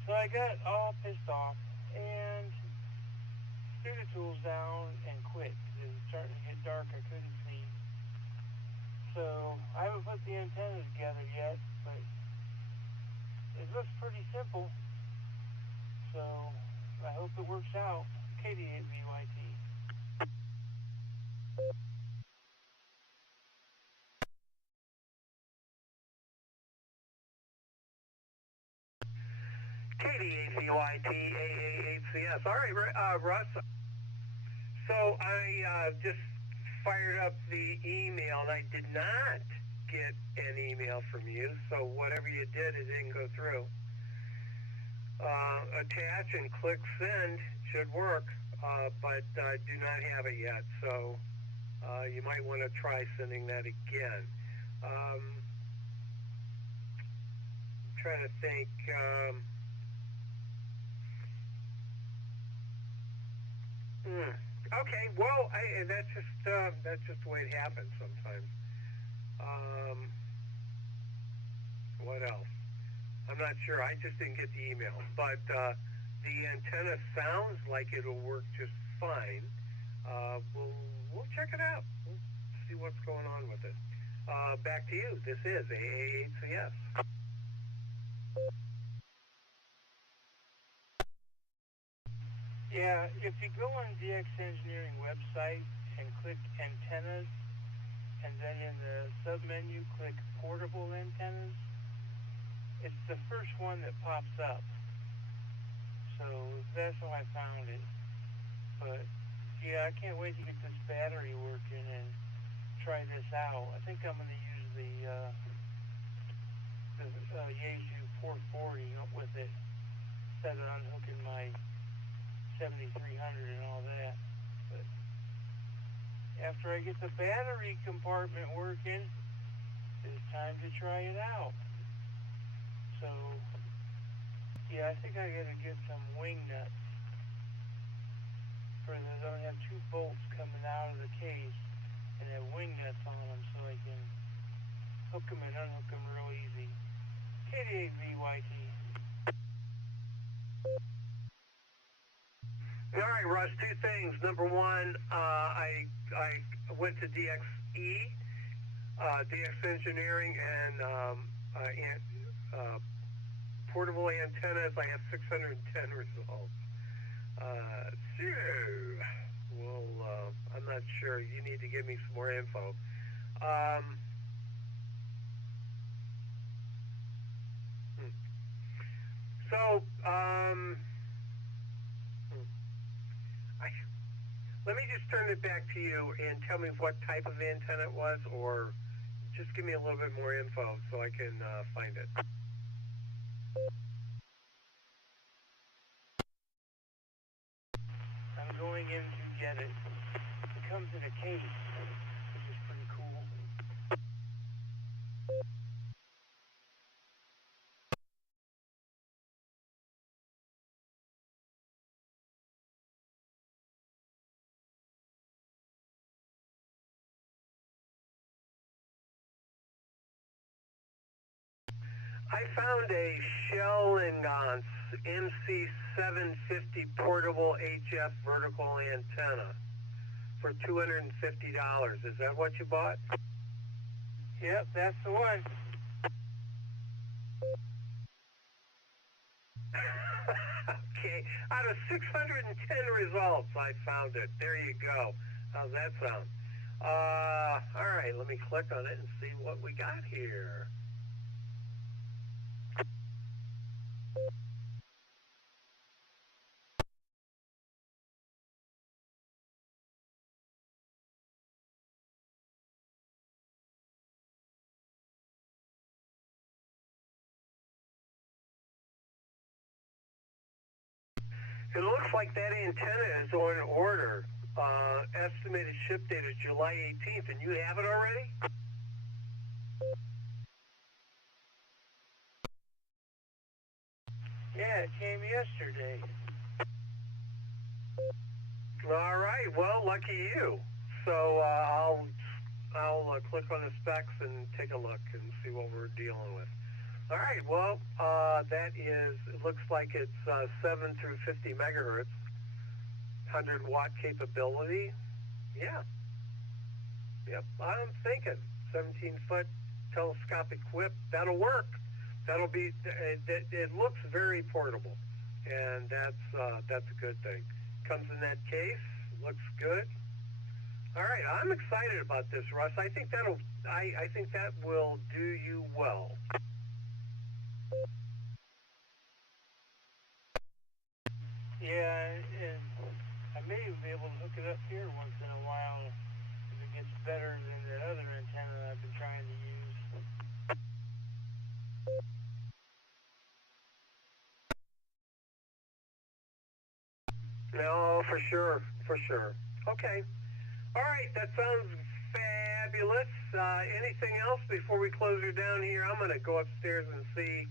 So I got all pissed off and threw the tools down and quit. It was starting to get dark, I couldn't see. So I haven't put the antenna together yet, but it looks pretty simple. So I hope it works out. KD8VYT. KD8VYT-AAHCS. All right, Russ. So I just fired up the email, and I did not get an email from you, so whatever you did, it didn't go through. Attach and click send should work, but I do not have it yet, so you might want to try sending that again. I'm trying to think. Okay, well, that's just the way it happens sometimes. What else? I'm not sure. I just didn't get the email, but the antenna sounds like it'll work just fine. We'll check it out. We'll see what's going on with it. Back to you. This is AAHCS. Yeah, if you go on DX Engineering website and click antennas, and then in the sub-menu click portable antennas, it's the first one that pops up. So that's how I found it. But yeah, I can't wait to get this battery working and try this out. I think I'm going to use the Yaesu 440 up with it instead of unhooking my 7300 and all that. But after I get the battery compartment working, it's time to try it out. So yeah, I think I gotta get some wing nuts for those. I have two bolts coming out of the case and have wing nuts on them so I can hook them and unhook them real easy. KD8VYT. All right, Russ, two things. Number one, I went to DXE, DX Engineering, and portable antennas. I have 610 results. Well, I'm not sure. You need to give me some more info. Let me just turn it back to you and tell me what type of antenna it was, or just give me a little bit more info so I can find it. I'm going in to get it. It comes in a case. I found a Shell and MC750 portable HF vertical antenna for $250. Is that what you bought? Yep, that's the one. Okay, out of 610 results, I found it. There you go. How's that sound? All right, let me click on it and see what we got here. It looks like that antenna is on order. Estimated ship date is July 18th, and you have it already? Yeah, it came yesterday. All right, well, lucky you. So I'll click on the specs and take a look and see what we're dealing with. All right, well, that is, it looks like it's 7 through 50 megahertz, 100 watt capability. Yeah. Yep, I'm thinking 17-foot telescopic whip, that'll work. That'll be, it looks very portable, and that's a good thing. Comes in that case, looks good. All right, I'm excited about this, Russ. I think that will do you well. Yeah, and I may be able to hook it up here once in a while if it gets better than the other antenna I've been trying to use. No, for sure, for sure. Okay. All right, that sounds fabulous. Anything else before we close her down here? I'm going to go upstairs and see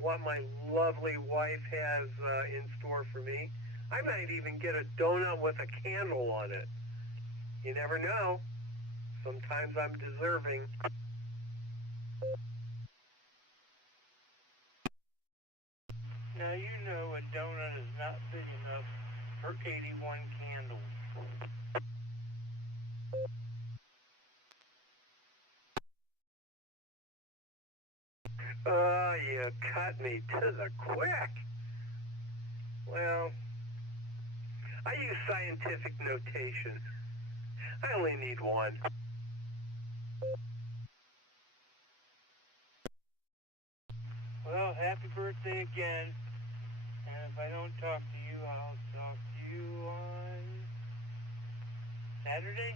what my lovely wife has in store for me. I might even get a donut with a candle on it. You never know. Sometimes I'm deserving. Now you know a donut is not big enough for 81 candles. You cut me to the quick. Well, I use scientific notation. I only need one. Well, happy birthday again. And if I don't talk to you, I'll talk to you on Saturday?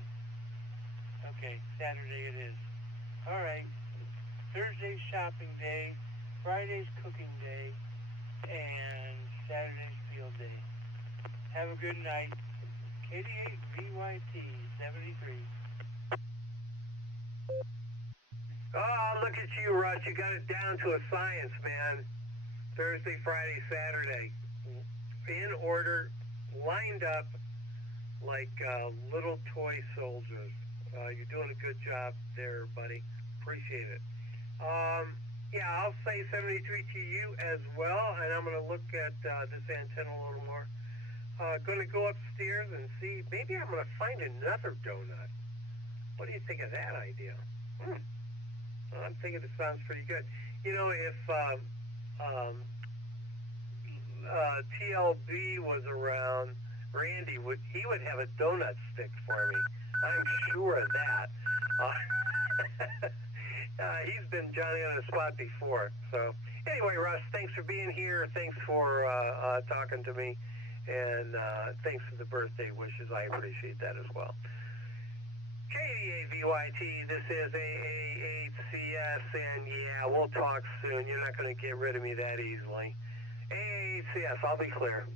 Okay, Saturday it is. All right. Thursday's shopping day, Friday's cooking day, and Saturday's field day. Have a good night. 88 VYT 73. Oh, look at you, Russ. You got it down to a science, man. Thursday, Friday, Saturday. In order, lined up like little toy soldiers. You're doing a good job there, buddy. Appreciate it. Yeah, I'll say 73 to you as well, and I'm going to look at this antenna a little more. Going to go upstairs and see, maybe I'm going to find another donut. What do you think of that idea? Well, I'm thinking it sounds pretty good. You know, if TLB was around, Randy he would have a donut stick for me. I'm sure of that. He's been Johnny on the spot before. So anyway, Russ, thanks for being here. Thanks for talking to me. And thanks for the birthday wishes. I appreciate that as well. KDAVYT, this is AAHCS, and yeah, we'll talk soon. You're not going to get rid of me that easily. AAHCS, I'll be clear.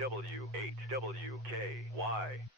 W8WKY.